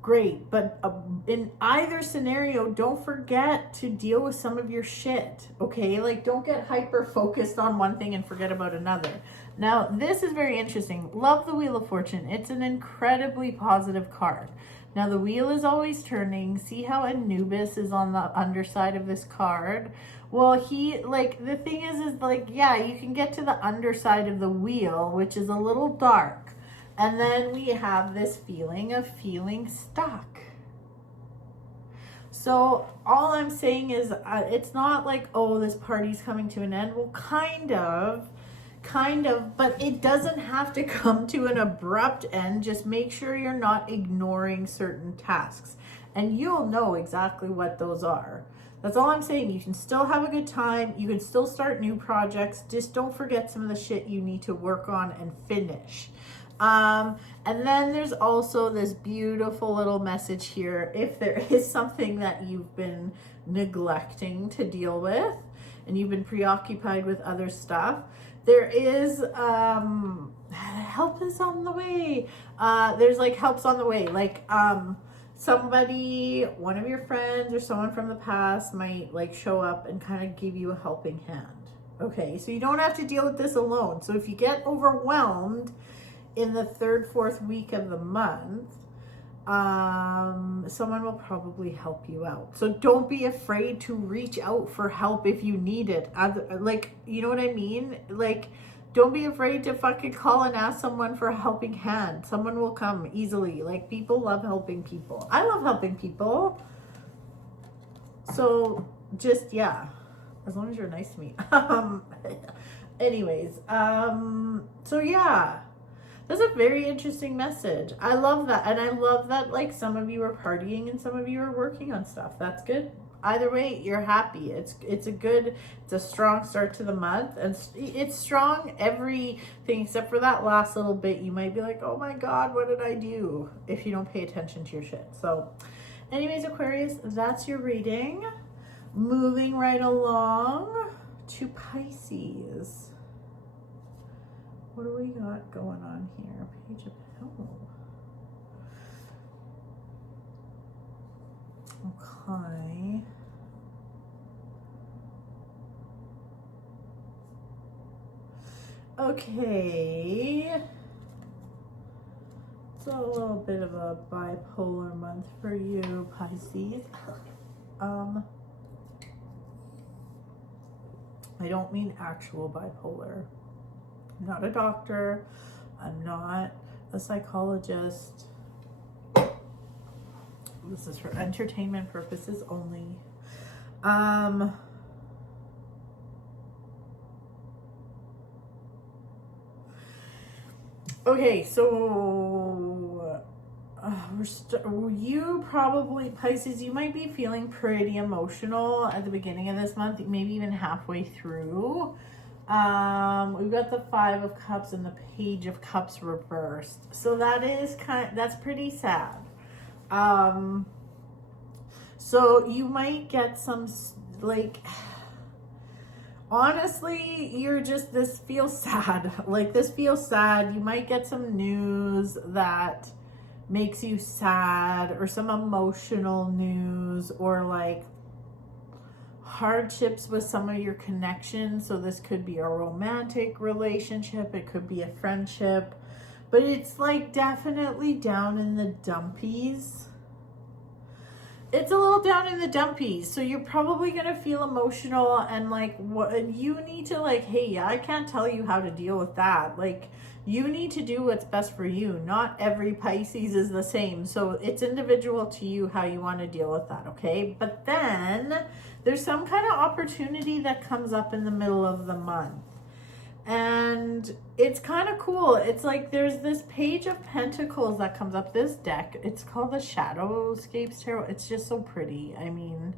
great. But in either scenario, don't forget to deal with some of your shit, okay? Like, don't get hyper focused on one thing and forget about another. Now, this is very interesting. Love the Wheel of Fortune. It's an incredibly positive card. Now, the wheel is always turning. See how Anubis is on the underside of this card? Well, the thing is like, yeah, you can get to the underside of the wheel, which is a little dark. And then we have this feeling of feeling stuck. So all I'm saying is it's not like, oh, this party's coming to an end. Well, kind of, but it doesn't have to come to an abrupt end. Just make sure you're not ignoring certain tasks. And you'll know exactly what those are. That's all I'm saying. You can still have a good time. You can still start new projects. Just don't forget some of the shit you need to work on and finish. And then there's also this beautiful little message here. If there is something that you've been neglecting to deal with and you've been preoccupied with other stuff, there is help is on the way. There's like help's on the way. Like somebody, one of your friends or someone from the past might like show up and kind of give you a helping hand. Okay, so you don't have to deal with this alone. So if you get overwhelmed in the 3rd, 4th week of the month, someone will probably help you out. So don't be afraid to reach out for help if you need it. Like, you know what I mean? Like, don't be afraid to fucking call and ask someone for a helping hand. Someone will come easily. Like, people love helping people. I love helping people. So just, yeah, as long as you're nice to me. Anyways, so yeah. That's a very interesting message. I love that. And I love that, like, some of you are partying and some of you are working on stuff. That's good. Either way, you're happy. It's a strong start to the month. And it's strong everything except for that last little bit. You might be like, oh my God, what did I do? If you don't pay attention to your shit. So anyways, Aquarius, that's your reading. Moving right along to Pisces. What do we got going on here? Page of Okay. Okay. It's a little bit of a bipolar month for you, Pisces. I don't mean actual bipolar. I'm not a doctor. I'm not a psychologist. This is for entertainment purposes only. Okay, so you probably, Pisces, you might be feeling pretty emotional at the beginning of this month, maybe even halfway through. We've got the Five of Cups and the Page of Cups reversed. So that's pretty sad. So you might get some, like, honestly, this feels sad. Like, this feels sad. You might get some news that makes you sad, or some emotional news, or like hardships with some of your connections. So this could be a romantic relationship, it could be a friendship, but it's like definitely down in the dumpies. It's a little down in the dumpies. So you're probably going to feel emotional, and like, what you need to, like, hey, I can't tell you how to deal with that. Like, you need to do what's best for you. Not every Pisces is the same. So it's individual to you how you want to deal with that, okay? But then there's some kind of opportunity that comes up in the middle of the month. And it's kind of cool. It's like there's this Page of Pentacles that comes up. This deck, it's called the Shadowscapes Tarot. It's just so pretty. I mean,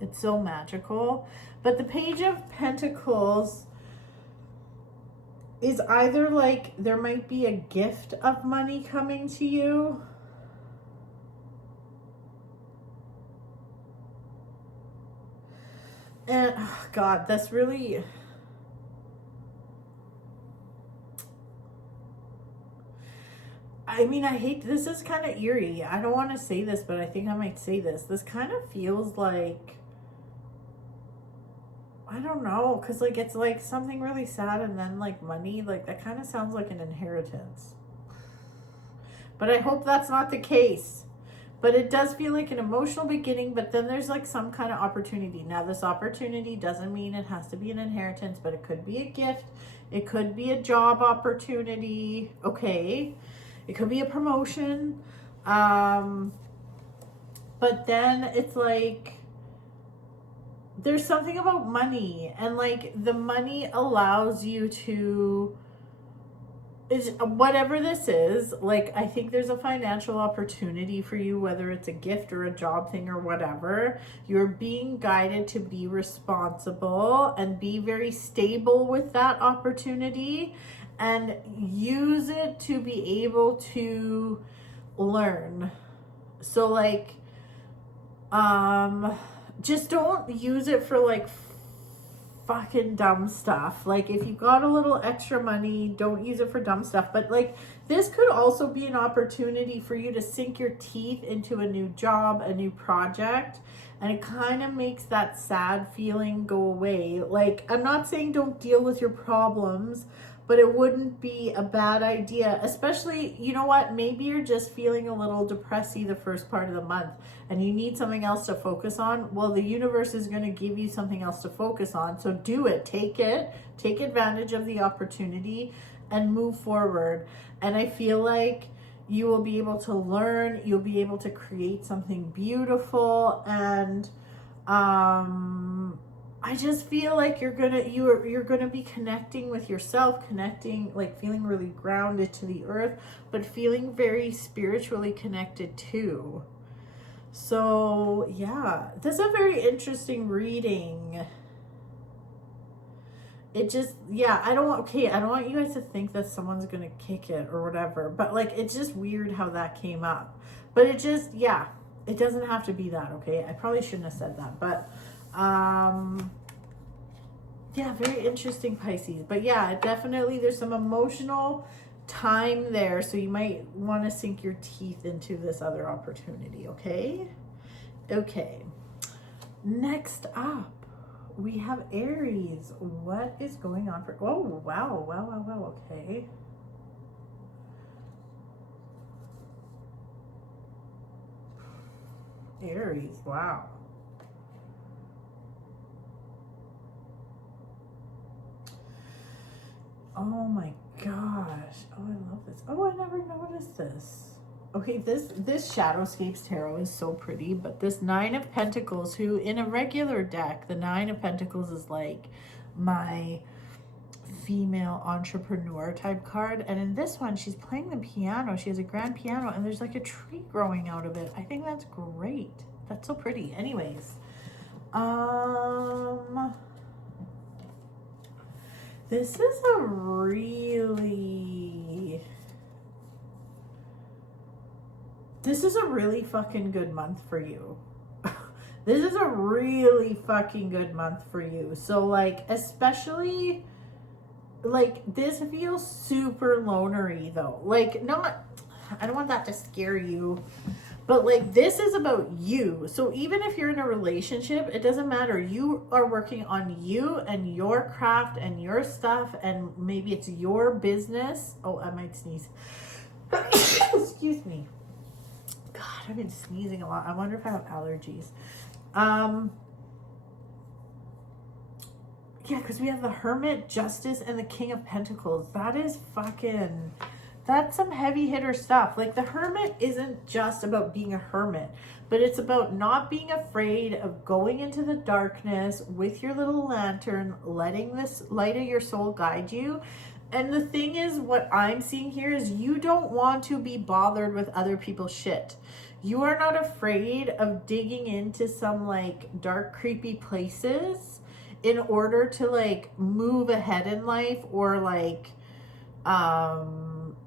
it's so magical. But the Page of Pentacles is either like there might be a gift of money coming to you, and oh God, that's really, I mean, I hate, this is kind of eerie. I don't want to say this, but I think I might say this. This kind of feels like, I don't know, because like it's like something really sad, and then like money, like that kind of sounds like an inheritance. But I hope that's not the case. But it does feel like an emotional beginning, but then there's like some kind of opportunity. Now, this opportunity doesn't mean it has to be an inheritance, but it could be a gift. It could be a job opportunity. Okay. It could be a promotion. But then it's like, there's something about money, and like the money allows you to, is whatever this is, like, I think there's a financial opportunity for you, whether it's a gift or a job thing or whatever. You're being guided to be responsible and be very stable with that opportunity, and use it to be able to learn. So like, just don't use it for like fucking dumb stuff. Like, if you've got a little extra money, don't use it for dumb stuff. But like, this could also be an opportunity for you to sink your teeth into a new job, a new project, and it kind of makes that sad feeling go away. Like, I'm not saying don't deal with your problems, but it wouldn't be a bad idea, especially, you know what, maybe you're just feeling a little depressy the first part of the month and you need something else to focus on. Well, the universe is going to give you something else to focus on. So do it, take advantage of the opportunity and move forward. And I feel like you will be able to learn, you'll be able to create something beautiful, and I just feel like you're gonna be connecting with yourself, connecting, like feeling really grounded to the earth, but feeling very spiritually connected too. So yeah, this is a very interesting reading. It just, yeah, I don't want you guys to think that someone's gonna kick it or whatever, but like, it's just weird how that came up. But it just, yeah, it doesn't have to be that, okay? I probably shouldn't have said that, but yeah, very interesting, Pisces. But yeah, definitely there's some emotional time there, so you might want to sink your teeth into this other opportunity, okay? Okay, next up we have Aries. What is going on for, oh wow, okay. Aries, wow. Oh my gosh. Oh, I love this. Oh, I never noticed this. Okay, this Shadowscapes Tarot is so pretty, but this Nine of Pentacles, who in a regular deck, the Nine of Pentacles is like my female entrepreneur type card. And in this one, she's playing the piano. She has a grand piano and there's like a tree growing out of it. I think that's great. That's so pretty. Anyways, This is a really fucking good month for you. This is a really fucking good month for you. So like, especially like this feels super lonery though. Like not, I don't want that to scare you, but like this is about you. So even if you're in a relationship, it doesn't matter. You are working on you and your craft and your stuff, and maybe it's your business. Oh, I might sneeze. Excuse me. God, I've been sneezing a lot. I wonder if I have allergies. Yeah, because we have the Hermit, Justice, and the King of Pentacles. That is fucking, that's some heavy hitter stuff. Like the Hermit isn't just about being a hermit, but it's about not being afraid of going into the darkness with your little lantern, letting this light of your soul guide you. And the thing is, what I'm seeing here is you don't want to be bothered with other people's shit. You are not afraid of digging into some like dark, creepy places in order to like move ahead in life or like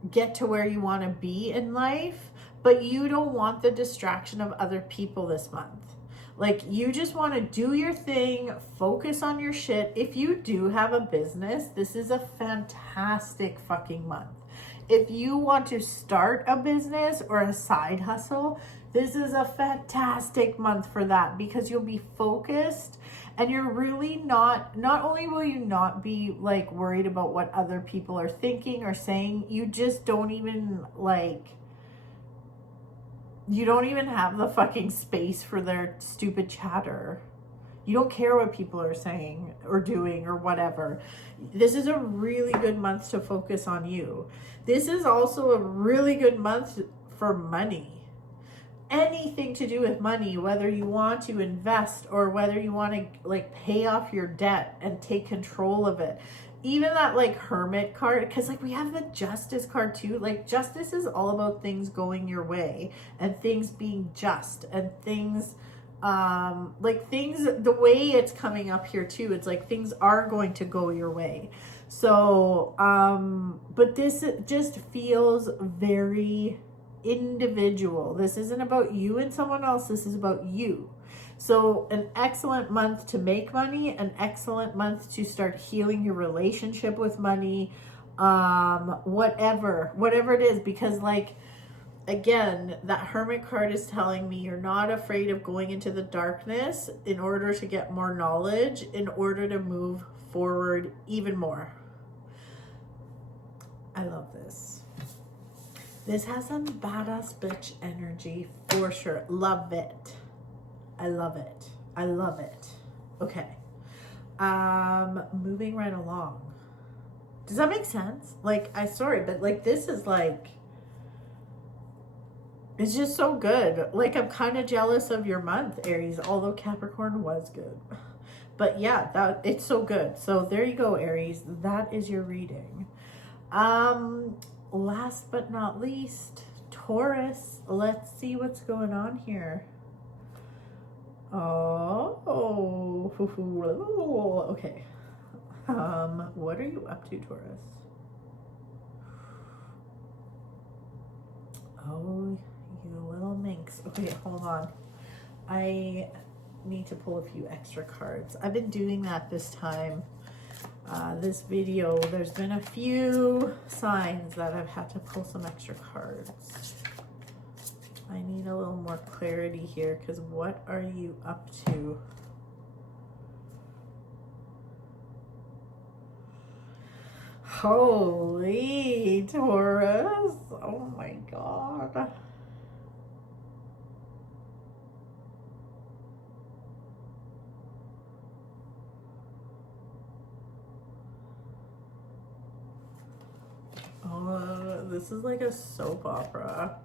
get to where you want to be in life, but you don't want the distraction of other people this month. Like you just want to do your thing, focus on your shit. If you do have a business, this is a fantastic fucking month. If you want to start a business or a side hustle, this is a fantastic month for that, because you'll be focused and you're really not only will you not be like worried about what other people are thinking or saying, you just don't even like, you don't even have the fucking space for their stupid chatter. You don't care what people are saying or doing or whatever. This is a really good month to focus on you. This is also a really good month for money. Anything to do with money, whether you want to invest or whether you want to like pay off your debt and take control of it. Even that like Hermit card, because like we have the Justice card too. Like Justice is all about things going your way and things being just and things like things, the way it's coming up here too, it's like things are going to go your way. So but this just feels very individual. This isn't about you and someone else, this is about you. So an excellent month to make money, an excellent month to start healing your relationship with money, whatever it is, because like again, that Hermit card is telling me you're not afraid of going into the darkness in order to get more knowledge, in order to move forward even more. I love this. This has some badass bitch energy for sure. Love it. I love it. I love it. Okay. Moving right along. Does that make sense? Like, sorry, but like this is like, it's just so good. Like, I'm kind of jealous of your month, Aries, although Capricorn was good. But yeah, it's so good. So there you go, Aries. That is your reading. Last but not least, Taurus. Let's see what's going on here. Oh, okay. What are you up to, Taurus? Oh, you little minx. Okay, hold on. I need to pull a few extra cards. I've been doing that this time. This video, there's been a few signs that I've had to pull some extra cards. I need a little more clarity here, because what are you up to? Holy Taurus. Oh my God. Oh, this is like a soap opera.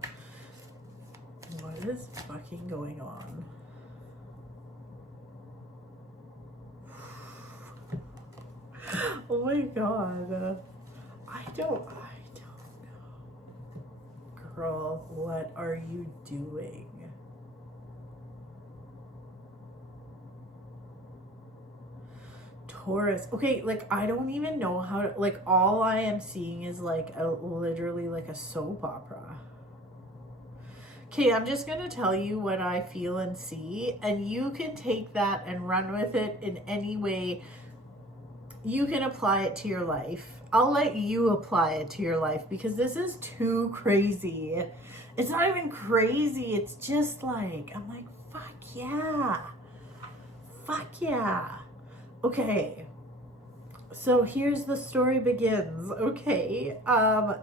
What is fucking going on? Oh my God. I don't know. Girl, what are you doing? Taurus. Okay, like I don't even know how to, like all I am seeing is like literally like a soap opera. Okay, I'm just going to tell you what I feel and see, and you can take that and run with it in any way. You can apply it to your life. I'll let you apply it to your life because this is too crazy. It's not even crazy. It's just like, I'm like, fuck yeah. Fuck yeah. Okay. So here's the story begins. Okay.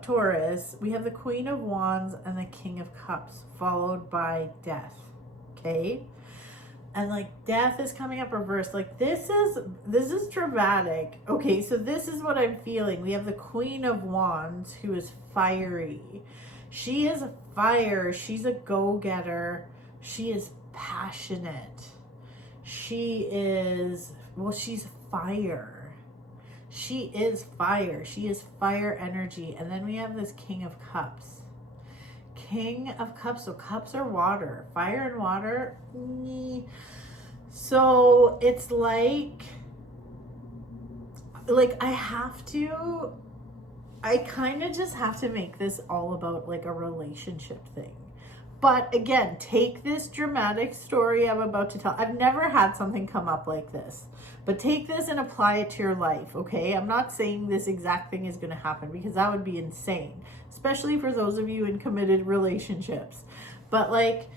Taurus, we have the Queen of Wands and the King of Cups, followed by death. Okay. And like death is coming up reversed. Like this is dramatic. Okay, so this is what I'm feeling. We have the Queen of Wands who is fiery. She is fire. She's a go-getter. She is passionate. She is, well, she's fire. She is fire. She is fire energy. And then we have this King of Cups. King of Cups. So cups are water. Fire and water. So it's like I kind of just have to make this all about like a relationship thing. But again, take this dramatic story I'm about to tell. I've never had something come up like this. But take this and apply it to your life, okay? I'm not saying this exact thing is going to happen because that would be insane, especially for those of you in committed relationships. But like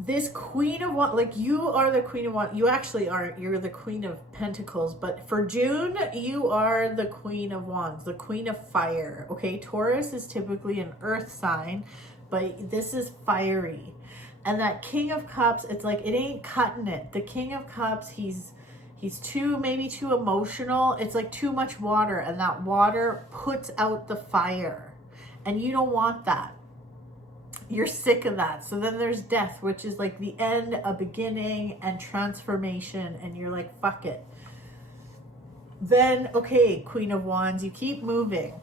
this Queen of Wands, like you are the Queen of Wands. You actually aren't. You're the Queen of Pentacles. But for June, you are the Queen of Wands, the Queen of Fire, okay? Taurus is typically an earth sign, but this is fiery. And that King of Cups, it's like, it ain't cutting it. The King of Cups, he's maybe too emotional. It's like too much water, and that water puts out the fire. And you don't want that. You're sick of that. So then there's death, which is like the end, a beginning, and transformation. And you're like, fuck it. Then, okay, Queen of Wands, you keep moving.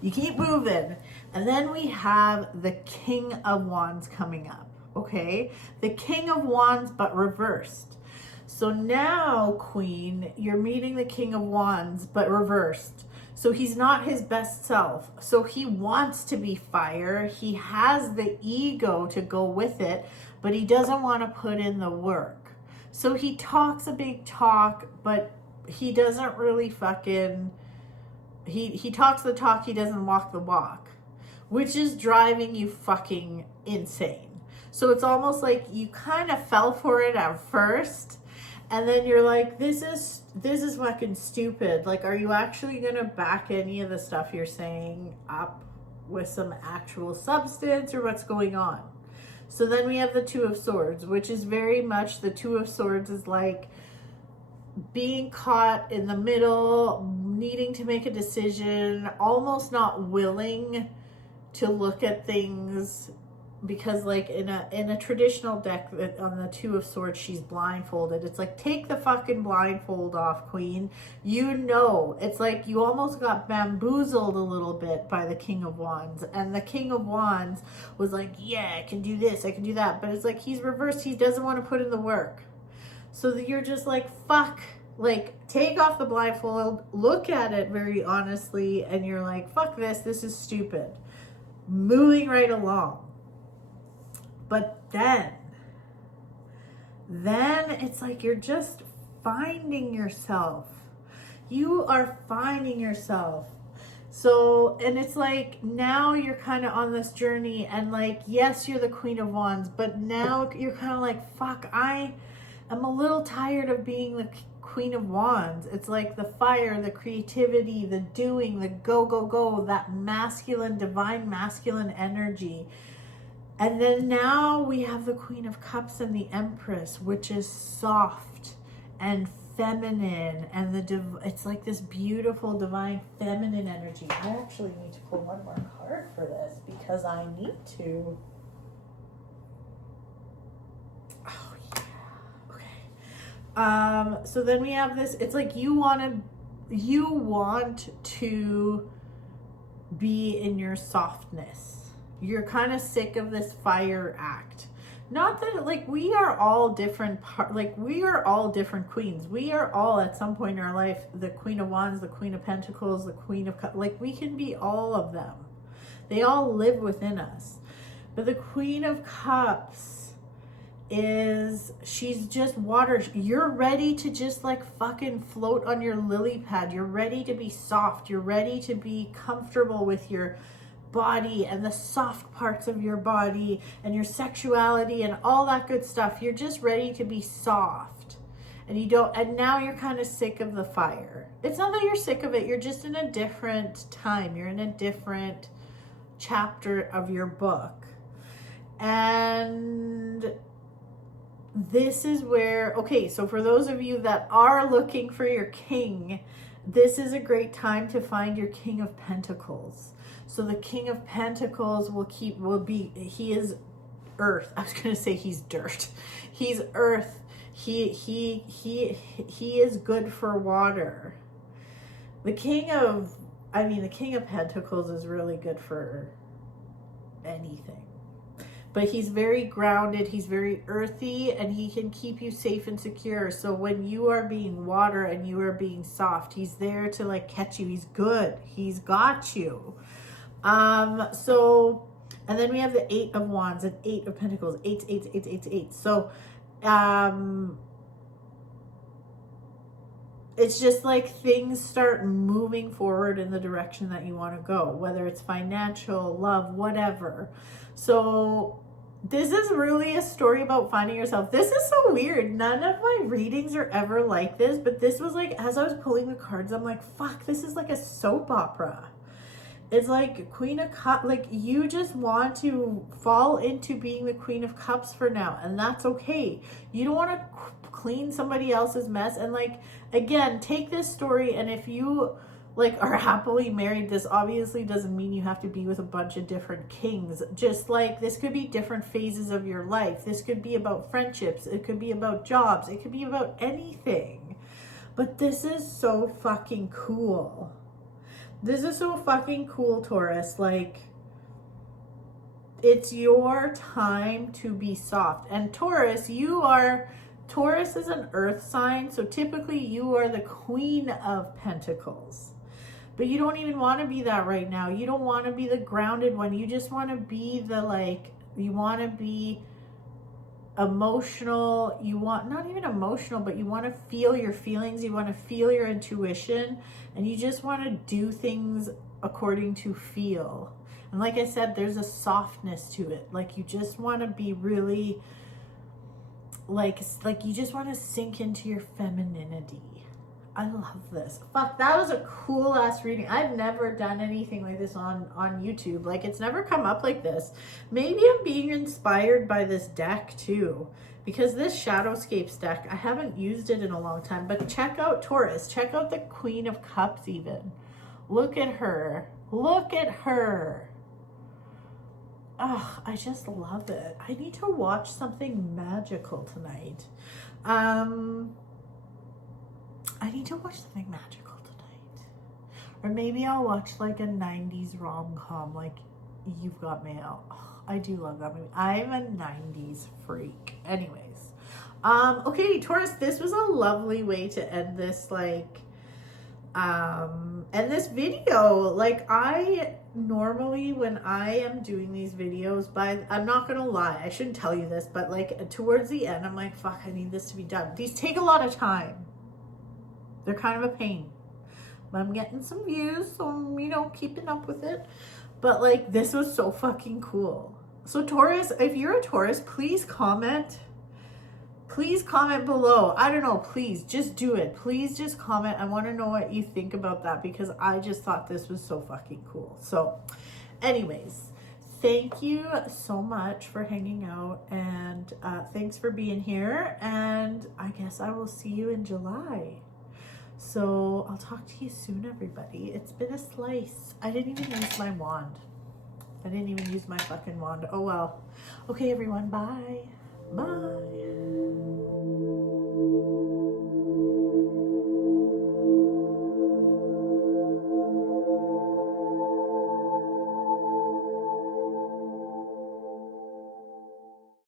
You keep moving. And then we have the King of Wands coming up. Okay, the King of Wands, but reversed. So now, Queen, you're meeting the King of Wands, but reversed. So he's not his best self. So he wants to be fire. He has the ego to go with it, but he doesn't want to put in the work. So he talks a big talk, but he doesn't really fucking, he talks the talk, he doesn't walk the walk, which is driving you fucking insane. So it's almost like you kind of fell for it at first, and then you're like, this is fucking stupid. Like, are you actually going to back any of the stuff you're saying up with some actual substance, or what's going on? So then we have the Two of Swords, which is very much, the Two of Swords is like being caught in the middle, needing to make a decision, almost not willing to look at things. Because like in a traditional deck on the Two of Swords, she's blindfolded. It's like, take the fucking blindfold off, Queen. You know, it's like you almost got bamboozled a little bit by the King of Wands. And the King of Wands was like, yeah, I can do this, I can do that. But it's like he's reversed. He doesn't want to put in the work. So that you're just like, fuck. Like, take off the blindfold, look at it very honestly, and you're like, fuck this is stupid. Moving right along. But then it's like you're just finding yourself. You are finding yourself. So, and it's like now you're kind of on this journey, and like, yes, you're the Queen of Wands, but now you're kind of like, fuck, I am a little tired of being the Queen of Wands. It's like the fire, the creativity, the doing, the go, that masculine, divine masculine energy. And then now we have the Queen of Cups and the Empress, which is soft and feminine, and it's like this beautiful divine feminine energy. I actually need to pull one more card for this because I need to. Oh yeah. Okay. So then we have this. It's like you want to be in your softness. You're kind of sick of this fire act. Not that, like, we are all different, we are all different queens. We are all, at some point in our life, the Queen of Wands, the Queen of Pentacles, the Queen of Cups. Like, we can be all of them. They all live within us. But the Queen of Cups she's just water. You're ready to just, like, fucking float on your lily pad. You're ready to be soft. You're ready to be comfortable with your body and the soft parts of your body and your sexuality and all that good stuff. You're just ready to be soft. And now you're kind of sick of the fire. It's not that you're sick of it. You're just in a different time. You're in a different chapter of your book. And this is where, okay, so for those of you that are looking for your king, this is a great time to find your King of Pentacles. So the King of Pentacles he is earth. I was going to say he's dirt. He's earth. He is good for water. The King of Pentacles is really good for anything. But he's very grounded, he's very earthy, and he can keep you safe and secure. So when you are being water and you are being soft, he's there to, like, catch you. He's good. He's got you. And then we have the 8 of Wands and 8 of Pentacles. 8. So, it's just like things start moving forward in the direction that you want to go, whether it's financial, love, whatever. So this is really a story about finding yourself. This is so weird. None of my readings are ever like this, but this was like, as I was pulling the cards, I'm like, fuck, this is like a soap opera. It's like Queen of Cups, like, you just want to fall into being the Queen of Cups for now, and that's okay. You don't want to clean somebody else's mess. And, like, again, take this story, and if you, like, are happily married, this obviously doesn't mean you have to be with a bunch of different kings. Just like, this could be different phases of your life. This could be about friendships. It could be about jobs. It could be about anything. But this is so fucking cool. This is so fucking cool, Taurus. Like, it's your time to be soft. And Taurus, Taurus is an earth sign, so typically you are the Queen of Pentacles. But you don't even want to be that right now. You don't want to be the grounded one. You just want to be the, like, you want to be emotional. You want, not even emotional, but you want to feel your feelings. You want to feel your intuition, and you just want to do things according to feel. And like I said, there's a softness to it. Like, you just want to be really, like you just want to sink into your femininity. I love this. Fuck, that was a cool ass reading. I've never done anything like this on YouTube. Like, it's never come up like this. Maybe I'm being inspired by this deck too, because this Shadowscapes deck, I haven't used it in a long time. But check out Taurus. Check out the Queen of Cups even. Look at her. Look at her. Oh, I just love it. I need to watch something magical tonight. I need to watch something magical tonight. Or maybe I'll watch like a 90s rom-com, like You've Got Mail. Oh, I do love that movie. I'm a 90s freak. Anyways. Okay, Taurus, this was a lovely way to end this, like, end this video. Like, I normally, when I am doing these videos, I'm not gonna lie, I shouldn't tell you this, but like towards the end, I'm like, fuck, I need this to be done. These take a lot of time. They're kind of a pain. But I'm getting some views, so I'm, you know, keeping up with it. But like, this was so fucking cool. So Taurus, if you're a Taurus, please comment. Please comment below. I don't know, please just do it. Please just comment. I want to know what you think about that, because I just thought this was so fucking cool. So anyways, thank you so much for hanging out, and thanks for being here. And I guess I will see you in July. So I'll talk to you soon, everybody. It's been a slice. I didn't even use my wand. I didn't even use my fucking wand. Oh well. Okay, everyone. Bye. Bye.